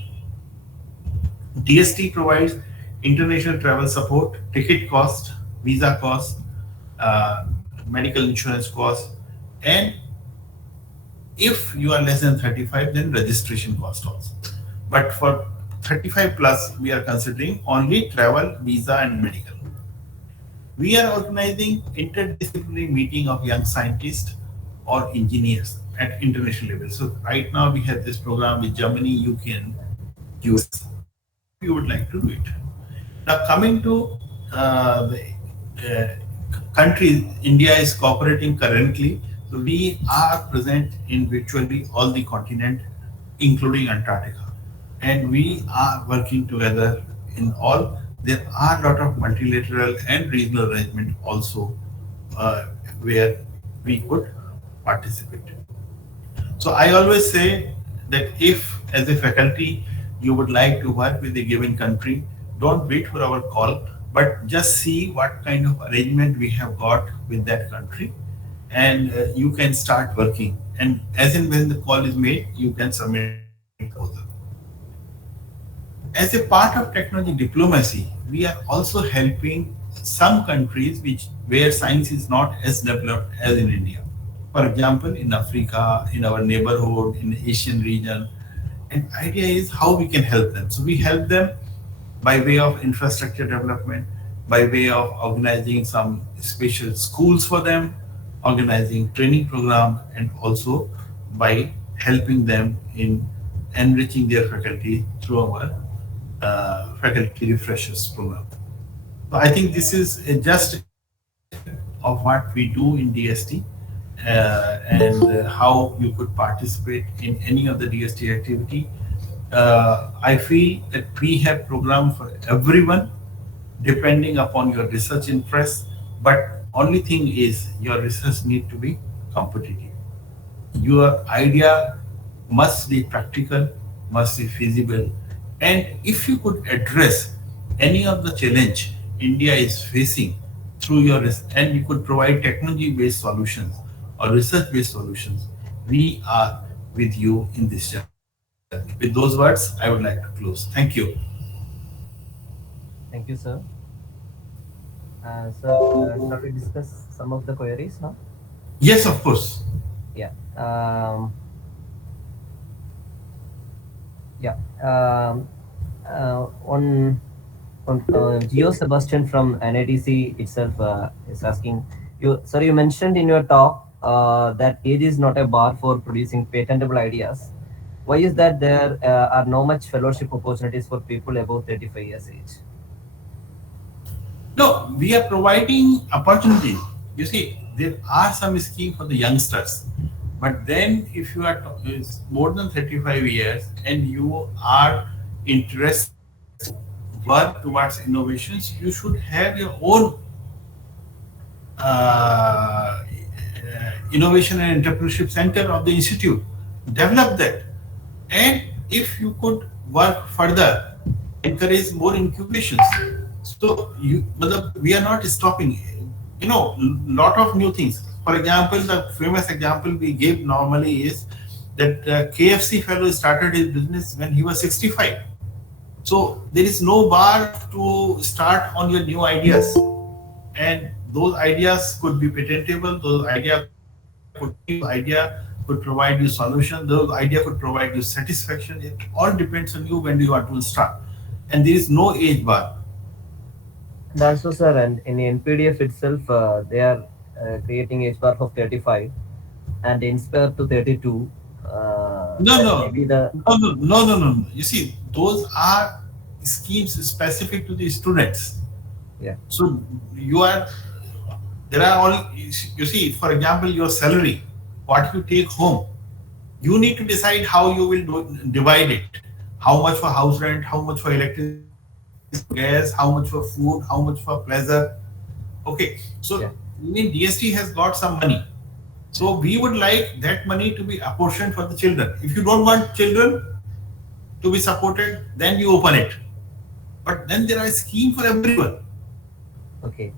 DST provides international travel support, ticket cost, visa cost, medical insurance cost, and if you are less than 35, then registration cost also. But for 35 plus, we are considering only travel, visa, and medical. We are organizing interdisciplinary meeting of young scientists or engineers at international level. So right now we have this program with Germany, UK, and US. We would like to do it. Now coming to the countries, India is cooperating currently. So we are present in virtually all the continent, including Antarctica, and we are working together in all. There are a lot of multilateral and regional arrangement also where we could participate. So I always say that if as a faculty you would like to work with a given country, don't wait for our call, but just see what kind of arrangement we have got with that country, and you can start working. And as and when the call is made, you can submit a proposal. As a part of technology diplomacy, we are also helping some countries where science is not as developed as in India. For example, in Africa, in our neighborhood, in the Asian region. And idea is how we can help them. So we help them by way of infrastructure development, by way of organizing some special schools for them, organizing training program, and also by helping them in enriching their faculty through our faculty refreshers program. So I think this is just of what we do in DST and how you could participate in any of the DST activity. I feel that we have program for everyone depending upon your research interest, but only thing is your research need to be competitive. Your idea must be practical, must be feasible, and if you could address any of the challenge India is facing through your research, and you could provide technology-based solutions or research-based solutions, we are with you in this journey. With those words, I would like to close. Thank you. Thank you, sir. So, shall we discuss some of the queries now? Yes, of course. Yeah. Yeah. Um, on Geo Sebastian from NITC itself is asking you, sir. You mentioned in your talk that age is not a bar for producing patentable ideas. Why is that there are no much fellowship opportunities for people above 35 years age? No, we are providing opportunity. You see, there are some schemes for the youngsters, but then if you are is more than 35 years and you are interested to work towards innovations, you should have your own innovation and entrepreneurship center of the institute. Develop that, and if you could work further, encourage more incubations. So we are not stopping. Lot of new things. For example, the famous example we give normally is that KFC fellow started his business when he was 65. So there is no bar to start on your new ideas, and those ideas could be patentable. Those idea could idea could provide you solution. Those idea could provide you satisfaction. It all depends on you when you want to start, and there is no age bar. And also, sir, and in NPDF itself, they are creating age bar of 35 and Inspire to 32. No, That may no, be the no, no, no, no, no. You see, those are schemes specific to the students. yeah. So you are there are all you see. For example, your salary, what you take home, you need to decide how you will divide it. How much for house rent, how much for electricity, how much for gas, how much for food, how much for pleasure. Okay, so Yeah. even DST has got some money. So we would like that money to be apportioned for the children. If you don't want children to be supported, then you open it. But then there are schemes for everyone. Okay.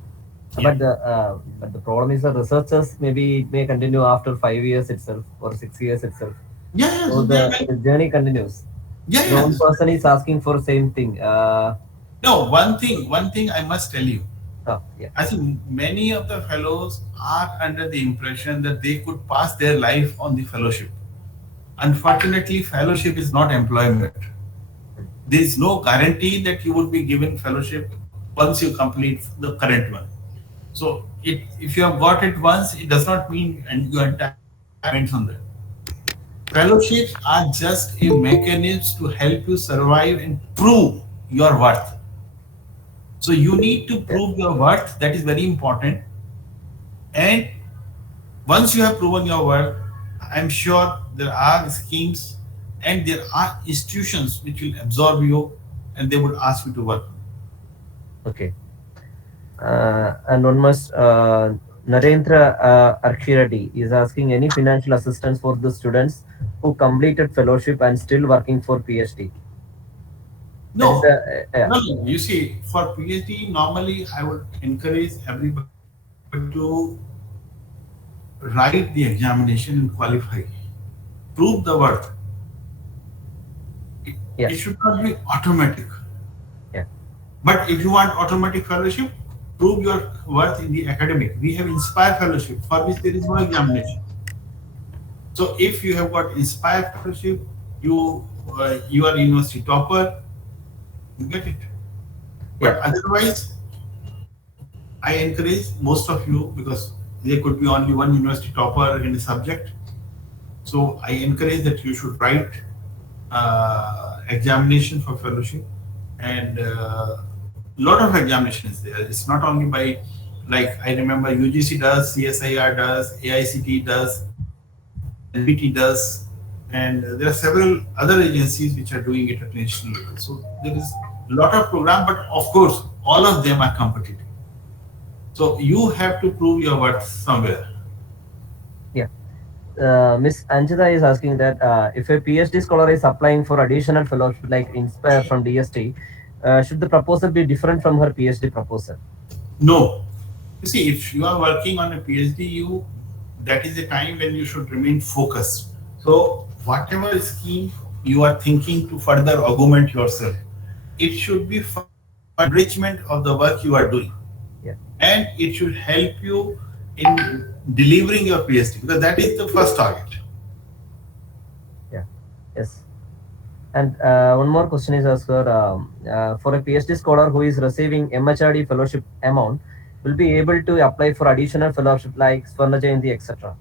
Yeah. But the problem is the researchers maybe it may continue after 5 years itself or 6 years itself. Yeah, yeah, So yeah, the journey continues. yeah, No yeah. one person is asking for same thing. No, one thing I must tell you. Yeah. I think many of the fellows are under the impression that they could pass their life on the fellowship. Unfortunately, fellowship is not employment. There is no guarantee that you would be given fellowship once you complete the current one. So if you have got it once, it does not mean and your entire life depends on that. Fellowships are just a mechanism to help you survive and prove your worth. So you need to Yeah. prove your worth. That is very important. And once you have proven your worth, I'm sure there are schemes and there are institutions which will absorb you and they would ask you to work. Okay. And one must Narendra Arshirati is asking any financial assistance for the students who completed fellowship and still working for PhD. That is No, yeah. no, no. You see, for PhD, normally I would encourage everybody to write the examination and qualify, prove the worth. Yeah. It should not be automatic. Yeah. But if you want automatic fellowship, prove your worth in the academic. We have Inspire Fellowship for which there is no examination. So if you have got Inspire Fellowship, you are university topper, you get it. But Yeah. otherwise, I encourage most of you because there could be only one university topper in a subject. So I encourage that you should write examination for fellowship, and lot of examination is there. It's not only by like I remember UGC does, CSIR does, AICT does, NBT does, and there are several other agencies which are doing it at national level. So there is a lot of program, but of course all of them are competitive. So you have to prove your worth somewhere. Yeah. Miss Anjita is asking that if a PhD scholar is applying for additional fellowship like Inspire from DST, should the proposal be different from her PhD proposal? No. You see, if you are working on a PhD, that is a time when you should remain focused. So whatever scheme you are thinking to further augment yourself, it should be further enrichment of the work you are doing, Yeah. and it should help you in delivering your PhD, because that is the first target. Yeah. Yes. And one more question is asked for a PhD scholar who is receiving MHRD fellowship amount, will be able to apply for additional fellowship like Swarna Jayanti, etc.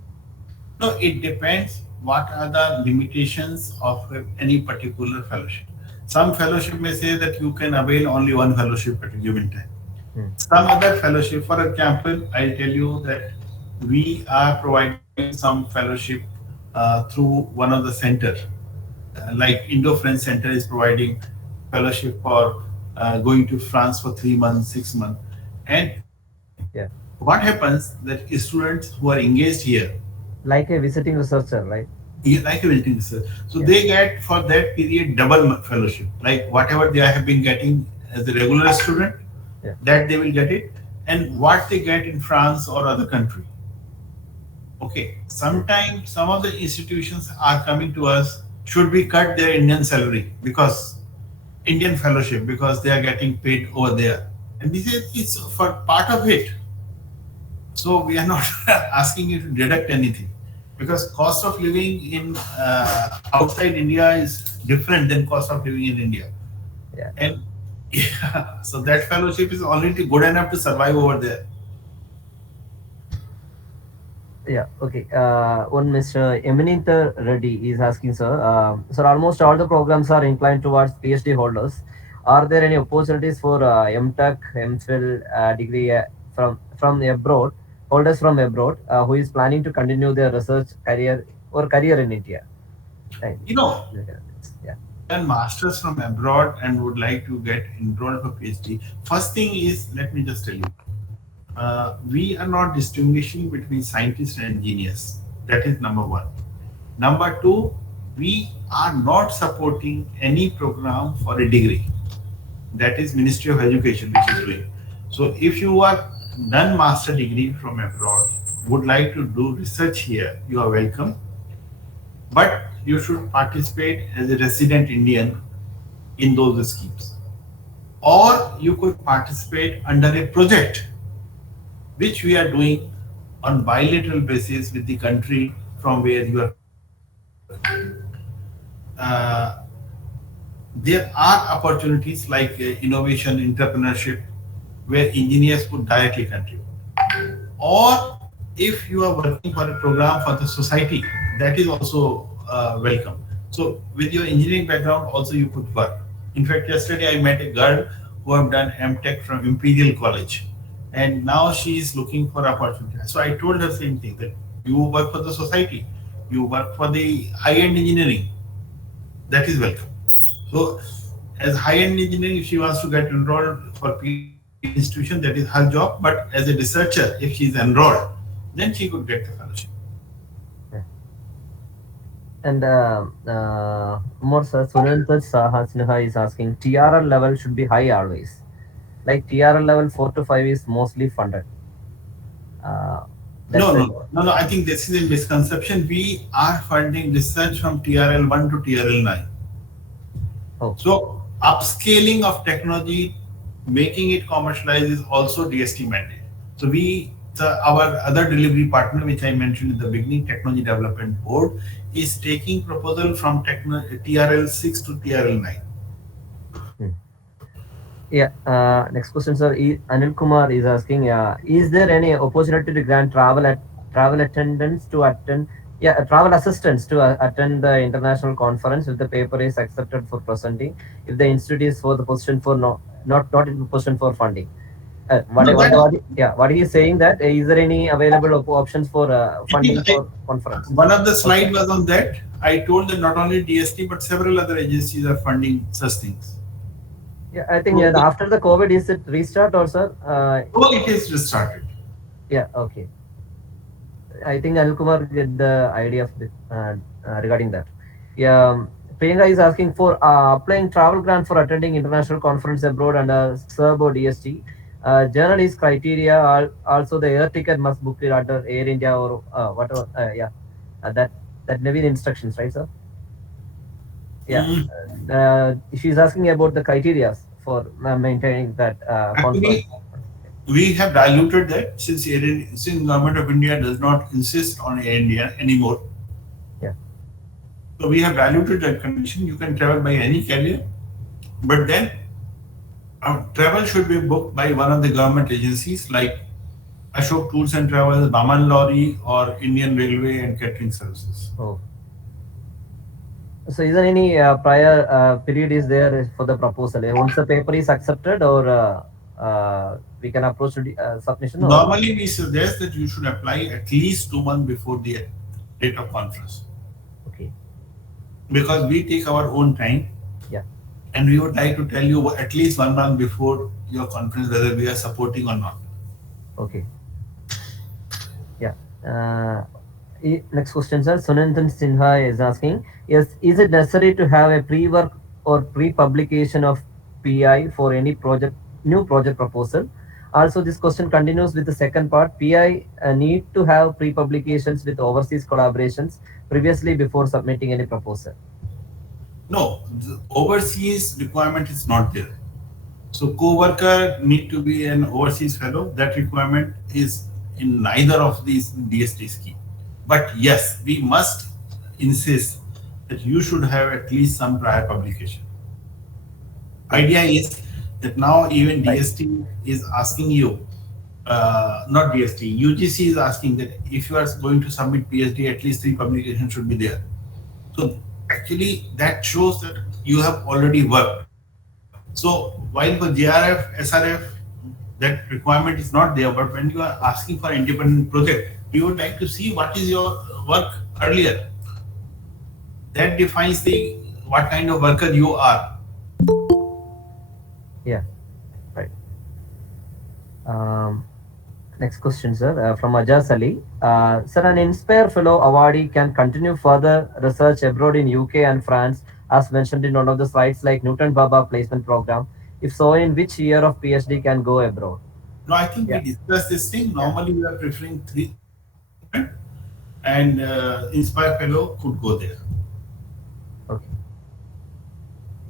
No, it depends what are the limitations of any particular fellowship. Some fellowship may say that you can avail only one fellowship at a given time. Hmm. Some other fellowship, for example, I'll tell you that we are providing some fellowship through one of the center, like Indo-French Center is providing fellowship for going to France for 3 months, 6 months. And Yeah. what happens that students who are engaged here, Like a visiting researcher, right? like a visiting research, so Yeah. they get for that period double fellowship, like whatever they have been getting as a regular student, Yeah. that they will get it, and what they get in France or other country. Okay, sometimes some of the institutions are coming to us, should we cut their Indian salary because Indian fellowship, because they are getting paid over there, and we say it's for part of it. So we are not asking you to deduct anything, because cost of living in outside India is different than cost of living in India. Yeah. And yeah, so that fellowship is only good enough to survive over there. Yeah. Okay. One Mr. Eminenta Reddy is asking, sir. Sir, almost all the programs are inclined towards PhD holders. Are there any opportunities for MTech, MPhil degree from abroad, holders from abroad, who is planning to continue their research career in India? Right. You know, Yeah. done masters from abroad and would like to get enrolled for PhD. First thing is, let me just tell you, we are not distinguishing between scientists and engineers. That is number one. Number two, we are not supporting any program for a degree. That is Ministry of Education which is doing. So if you are done master degree from abroad, would like to do research here, you are welcome. But you should participate as a resident Indian in those schemes. Or you could participate under a project which we are doing on bilateral basis with the country from where you are coming. There are opportunities like innovation, entrepreneurship, where engineers could directly contribute. Or if you are working for a program for the society, that is also welcome. So with your engineering background also you could work. In fact, yesterday I met a girl who have done MTech from Imperial College, and now she is looking for opportunity. So I told her same thing, that you work for the society, you work for the high-end engineering, that is welcome. So as high-end engineering, if she wants to get enrolled for PhD institution, that is her job. But as a researcher, if she is enrolled, then she could get the fellowship. And more, sir, Sunanta Saha is asking, TRL level should be high always. Like TRL level 4 to 5 is mostly funded. No. I think this is a misconception. We are funding research from TRL 1 to TRL 9. Oh. So upscaling of technology, making it commercialized, is also DST mandate. So our other delivery partner, which I mentioned in the beginning, Technology Development Board, is taking proposal from TRL 6 to TRL 9. Yeah. Next question, sir. Anil Kumar is asking, is there any opportunity to grant travel attendance to attend? Yeah, travel assistance to attend the international conference if the paper is accepted for presenting, if the institute is for the position for not in position for funding. What he is saying, that is there any available options for funding for conference? One of the slide was on that. I told that not only DST but several other agencies are funding such things. Yeah, I think after the COVID, is it restart or sir? It is restarted. Yeah, okay. I think Anil Kumar get the idea of regarding that. Yeah, Priyanka is asking for applying travel grant for attending international conference abroad under SERB or DST. Journalist criteria, also the air ticket must book it under Air India or whatever. That may be the instructions, right, sir? Yeah. She's asking about the criteria for maintaining that conference? Actually, we have diluted that since government of India does not insist on Air India anymore. Yeah. So we have diluted that condition. You can travel by any carrier, but then travel should be booked by one of the government agencies like Ashok Tours and Travels, Baman Lorry, or Indian Railway and Catering Services. Oh. So is there any prior period is there for the proposal? Once the paper is accepted, or we can approach the submission? Or? Normally, we suggest that you should apply at least 2 months before the date of conference. Okay. Because we take our own time. Yeah. And we would like to tell you at least 1 month before your conference whether we are supporting or not. Okay. Yeah. Next question, sir. Sunandan Sinha is asking, yes, is it necessary to have a pre-work or pre-publication of PI for any new project proposal? Also, this question continues with the second part. PI need to have pre-publications with overseas collaborations previously before submitting any proposal. No, the overseas requirement is not there. So co-worker need to be an overseas fellow. That requirement is in neither of these DST scheme. But yes, we must insist that you should have at least some prior publication. Idea is that now even DST is asking you, not DST, UGC is asking that if you are going to submit PhD, at least 3 publications should be there. So actually that shows that you have already worked. So while for JRF, SRF, that requirement is not there, but when you are asking for independent project, you would like to see what is your work earlier. That defines what kind of worker you are. Yeah, right. Next question, sir, from Ajaz Ali. Sir, an Inspire Fellow awardee can continue further research abroad in UK and France, as mentioned in one of the slides, like Newton Baba placement program. If so, in which year of PhD can go abroad? No, I think we discussed this thing. Normally, we are preferring 3 and Inspire Fellow could go there. Okay.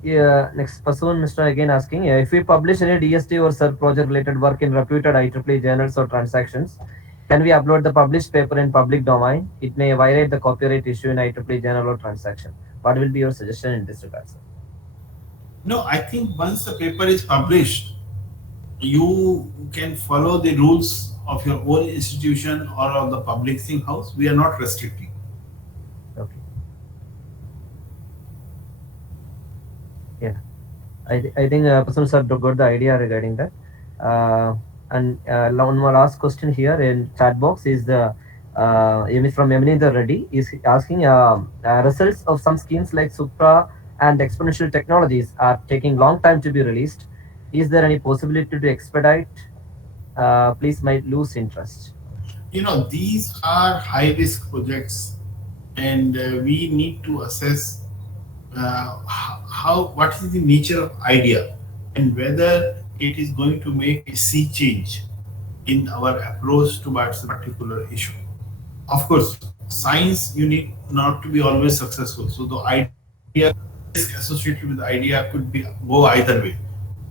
Yeah, next person, Mr. again asking, if we publish any DST or SERB project related work in reputed IEEE journals or transactions, can we upload the published paper in public domain? It may violate the copyright issue in IEEE journal or transaction. What will be your suggestion in this regard, sir? No, I think once the paper is published, you can follow the rules of your own institution or of the publishing house. We are not restricting. Okay. Yeah, I think person sir got the idea regarding that. And one more last question here in chat box is the from Eminitha Reddy is asking results of some schemes like Supra and exponential technologies are taking long time to be released. Is there any possibility to expedite? Please might lose interest. These are high risk projects, and we need to assess what is the nature of idea and whether it is going to make a sea change in our approach towards a particular issue. Of course, science, you need not to be always successful. So the idea associated with the idea could go either way.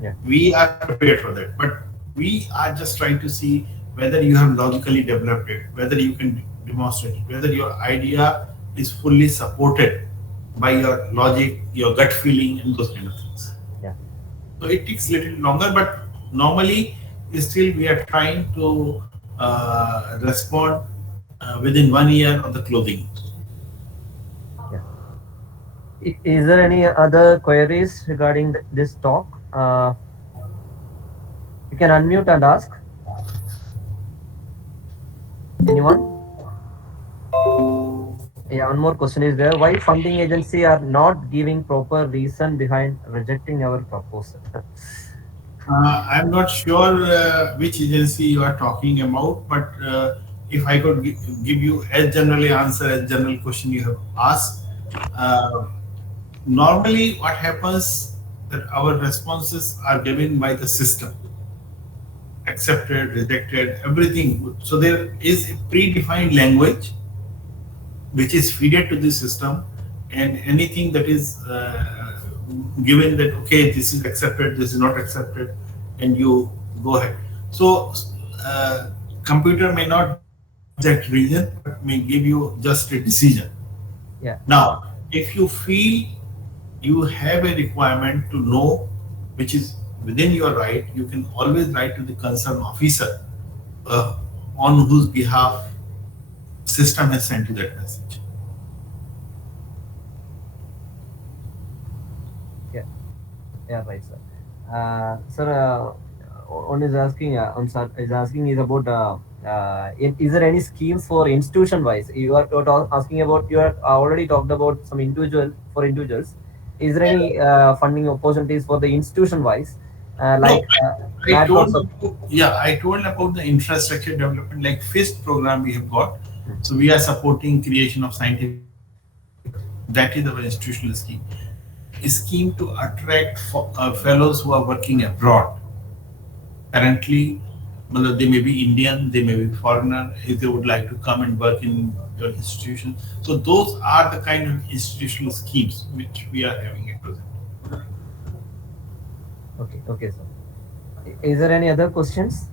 Yeah. We are prepared for that, but we are just trying to see whether you have logically developed it, whether you can demonstrate it, whether your idea is fully supported by your logic, your gut feeling, and those kind of things. Yeah. So it takes a little longer, but normally still we are trying to respond within 1 year of the closing. Yeah. Is there any other queries regarding this talk? You can unmute and ask. Anyone? Yeah, one more question is there. Why funding agency are not giving proper reason behind rejecting our proposal? I'm not sure which agency you are talking about, but if I could give you a general answer, a general question you have asked. Normally what happens that our responses are given by the system. Accepted, rejected, everything. So there is a predefined language which is fed to the system, and anything that is given that okay, this is accepted, this is not accepted, and you go ahead. So computer may not give that reason, but may give you just a decision. Yeah. Now, if you feel you have a requirement to know which is within your right, you can always write to the concerned officer uh, on whose behalf system has sent you that message. Yeah. Yeah. Right, sir. Sir, one is asking. Sir is asking is about. Is there any schemes for institution wise? You are asking about. You are already talked about some individual for individuals. Is there any funding opportunities for the institution wise, No, like I MAT or told sub? you, yeah, I told about the infrastructure development, like FIST program we have got. So we are supporting creation of scientific parks. That is our institutional scheme. A scheme to attract fellows who are working abroad. Currently, well, they may be Indian, they may be foreigner, if they would like to come and work in your institution. So those are the kind of institutional schemes which we are having at present. Okay. Okay, sir. Is there any other questions?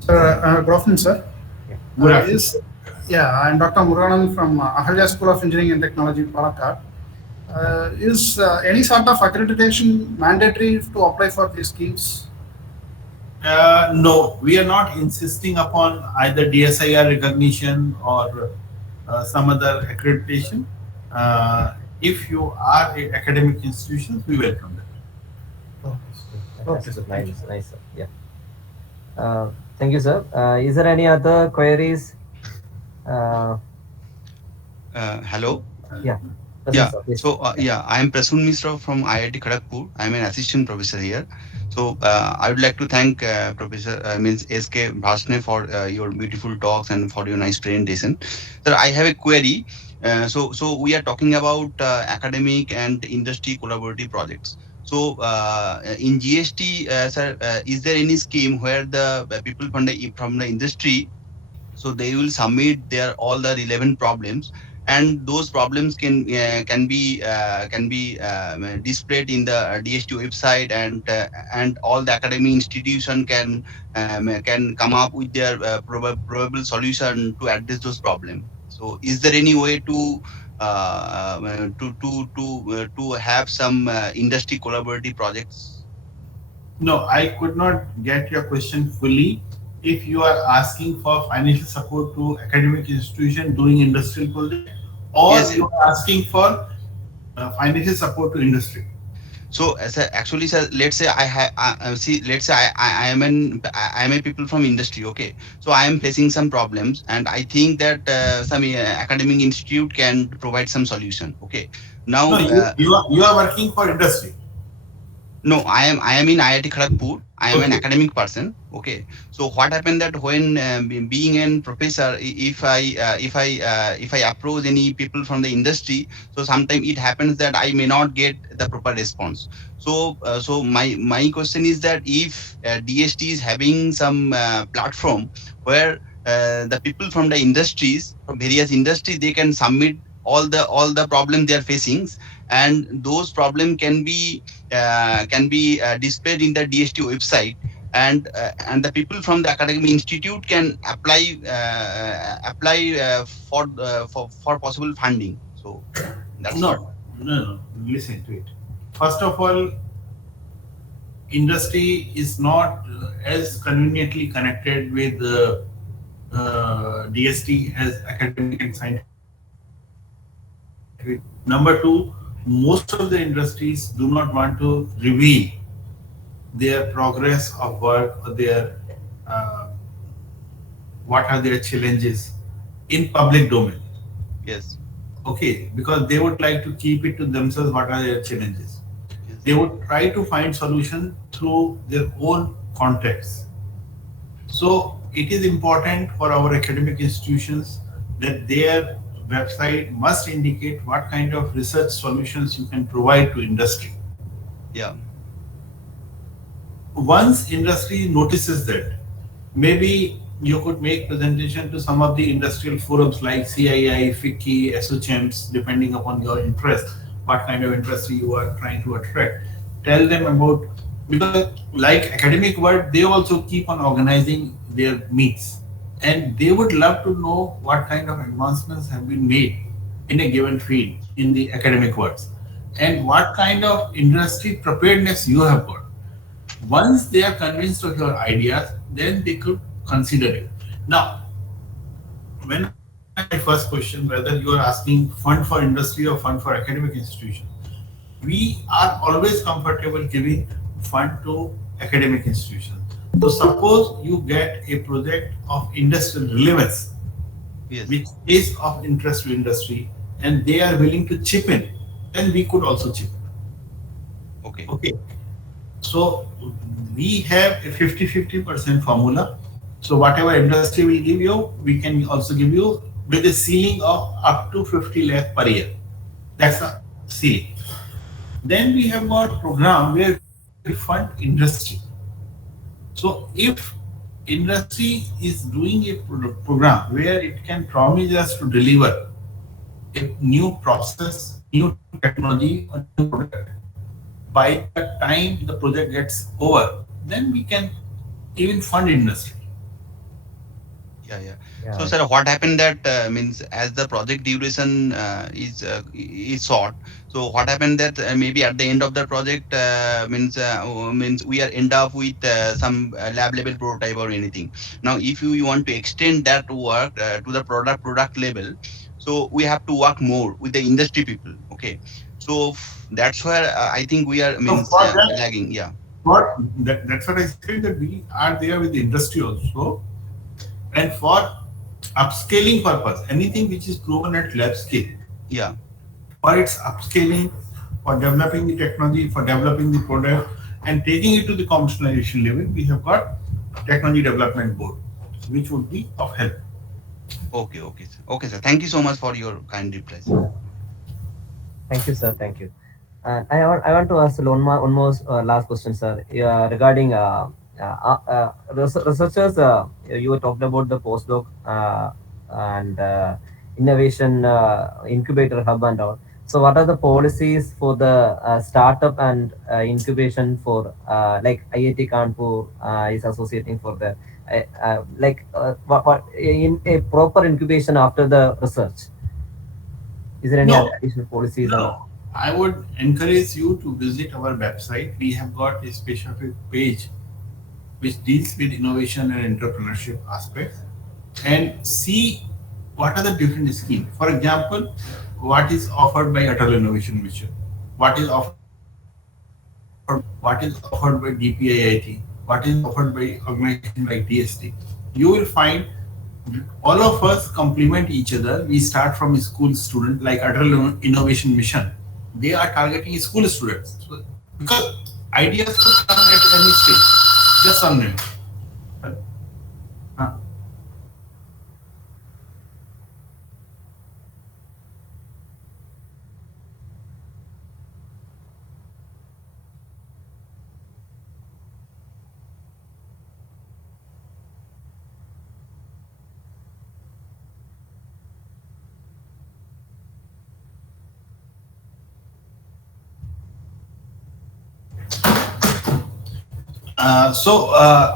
Sir, good afternoon, sir. Yeah. Good afternoon. I'm Dr. Muruganan from Ahalya School of Engineering and Technology, Palakkad. Is any sort of accreditation mandatory to apply for these schemes? No, we are not insisting upon either DSIR recognition or some other accreditation. If you are a academic institution, we welcome that. Okay, sir. Thank you. Nice, sir. Yeah. Thank you, sir. Is there any other queries? Hello. Yeah. Yeah. Sir, please. So I am Prasun Misra from IIT Kharagpur. I am an assistant professor here. So I would like to thank Professor means SK Varshney for your beautiful talks and for your nice presentation. Sir, I have a query. So we are talking about academic and industry collaborative projects. So in GST, sir, is there any scheme where the people from the industry, so they will submit their all the relevant problems, and those problems can be displayed in the DST website, and all the academic institution can come up with their probable solution to address those problems. So is there any way to have some industry collaborative projects? No, I could not get your question fully. If you are asking for financial support to academic institution doing industrial project, or Yes. you are asking for financial support to industry. So, actually, sir, let's say I have see. Let's say I am a people from industry. Okay, so I am facing some problems, and I think that some academic institute can provide some solution. Okay, No, now you are working for industry. no, I am in IIT Kharagpur. I am an Okay. academic person. Okay, so what happened that when being an professor, if I approach any people from the industry, so sometimes it happens that I may not get the proper response. So my question is that if DST is having some platform where the people from the industries, from various industries, they can submit all the problem they are facing, and those problem can be displayed in the DST website, and the people from the academic institute can apply for possible funding. So that's what. No. Listen to it. First of all, industry is not as conveniently connected with DST as academic and scientific. Number two, most of the industries do not want to reveal their progress of work or their uh, what are their challenges in public domain. Yes. Okay, because they would like to keep it to themselves. What are their challenges? Yes. They would try to find solution through their own context. So it is important for our academic institutions that their website must indicate what kind of research solutions you can provide to industry. Yeah. Once industry notices that, maybe you could make presentation to some of the industrial forums like CII, FICCI, SOCHAMs, depending upon your interest, what kind of industry you are trying to attract. Tell them about, because like academic world, they also keep on organizing their meets, and they would love to know what kind of advancements have been made in a given field in the academic words, and what kind of industry preparedness you have got. Once they are convinced of your ideas, then they could consider it. Now, when I answer my first question, whether you are asking fund for industry or fund for academic institution, we are always comfortable giving fund to academic institutions. So suppose you get a project of industrial relevance, Yes. which is of interest to industry, and they are willing to chip in, then we could also chip in. Okay. Okay. So we have a 50-50% formula. So whatever industry will give you, we can also give you with a ceiling of up to 50 lakh per year. That's a ceiling. Then we have got program where we fund industry. So if industry is doing a program where it can promise us to deliver a new process, new technology, or new product, by the time the project gets over, then we can even fund industry. Yeah, yeah. Yeah. So, sir, what happened that means as the project duration is short. So, what happened that maybe at the end of the project means we are end up with some lab level prototype or anything. Now, if you want to extend that work to the product level, so we have to work more with the industry people. Okay, so that's where I think we are So means for that, lagging. Yeah, that's what I said, that we are there with the industry also, and for upscaling purpose, anything which is proven at lab scale, yeah. for its upscaling, for developing the technology, for developing the product, and taking it to the commercialization level, we have got technology development board, which would be of help. Okay, okay, sir. Okay, sir. Thank you so much for your kind reply, sir. Thank you, sir. Thank you. And I want to ask one more last question, sir. Regarding researchers, you were talking about the postdoc and innovation incubator hub and all. So, what are the policies for the startup and incubation for like IIT Kanpur is associating for the what in a proper incubation after the research? Is there any No, additional policies and all? no. I would encourage you to visit our website. We have got a specific page which deals with innovation and entrepreneurship aspects, and see what are the different schemes. For example, what is offered by Atal Innovation Mission, what is offered by SERB, what is offered by DPIIT, what is offered by organization like DST. You will find all of us complement each other. We start from a school student like Atal Innovation Mission. They are targeting school students. So, because ideas could come at any stage, just unknown. Huh.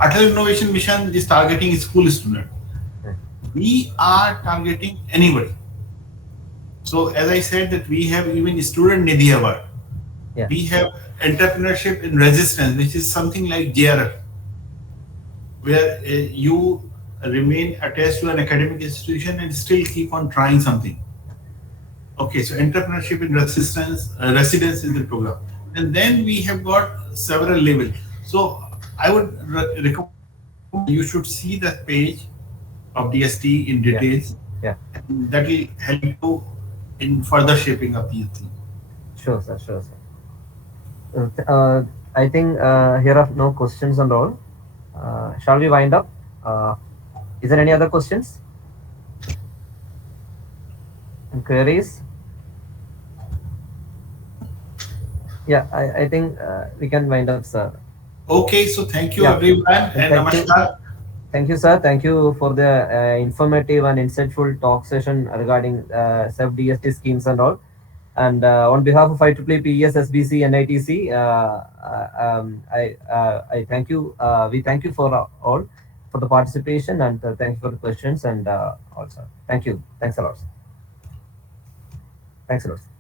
Atal Innovation Mission is targeting school student. We are targeting anybody. So as I said that we have even student Nidhi Award. Yeah. We have entrepreneurship in resistance, which is something like JRF, where you remain attached to an academic institution and still keep on trying something. Okay, so entrepreneurship in resistance, residence is the program. And then we have got several levels. So I would recommend you should see that page of DST in details. Yeah. And that will help you in further shaping up these things. Sure, sir. Sure, sir. I think here are no questions and all. Shall we wind up? Is there any other questions and queries? Yeah, I think we can wind up, sir. Okay, so thank you Yeah. everyone, and Thank you. namaskar. Thank you, sir. Thank you for the informative and insightful talk session regarding SERB DST schemes and all. And on behalf of IEEE PES SBC NITC, I thank you. We thank you for all for the participation, and thank you for the questions, and also thank you. Thanks a lot. Thanks a lot.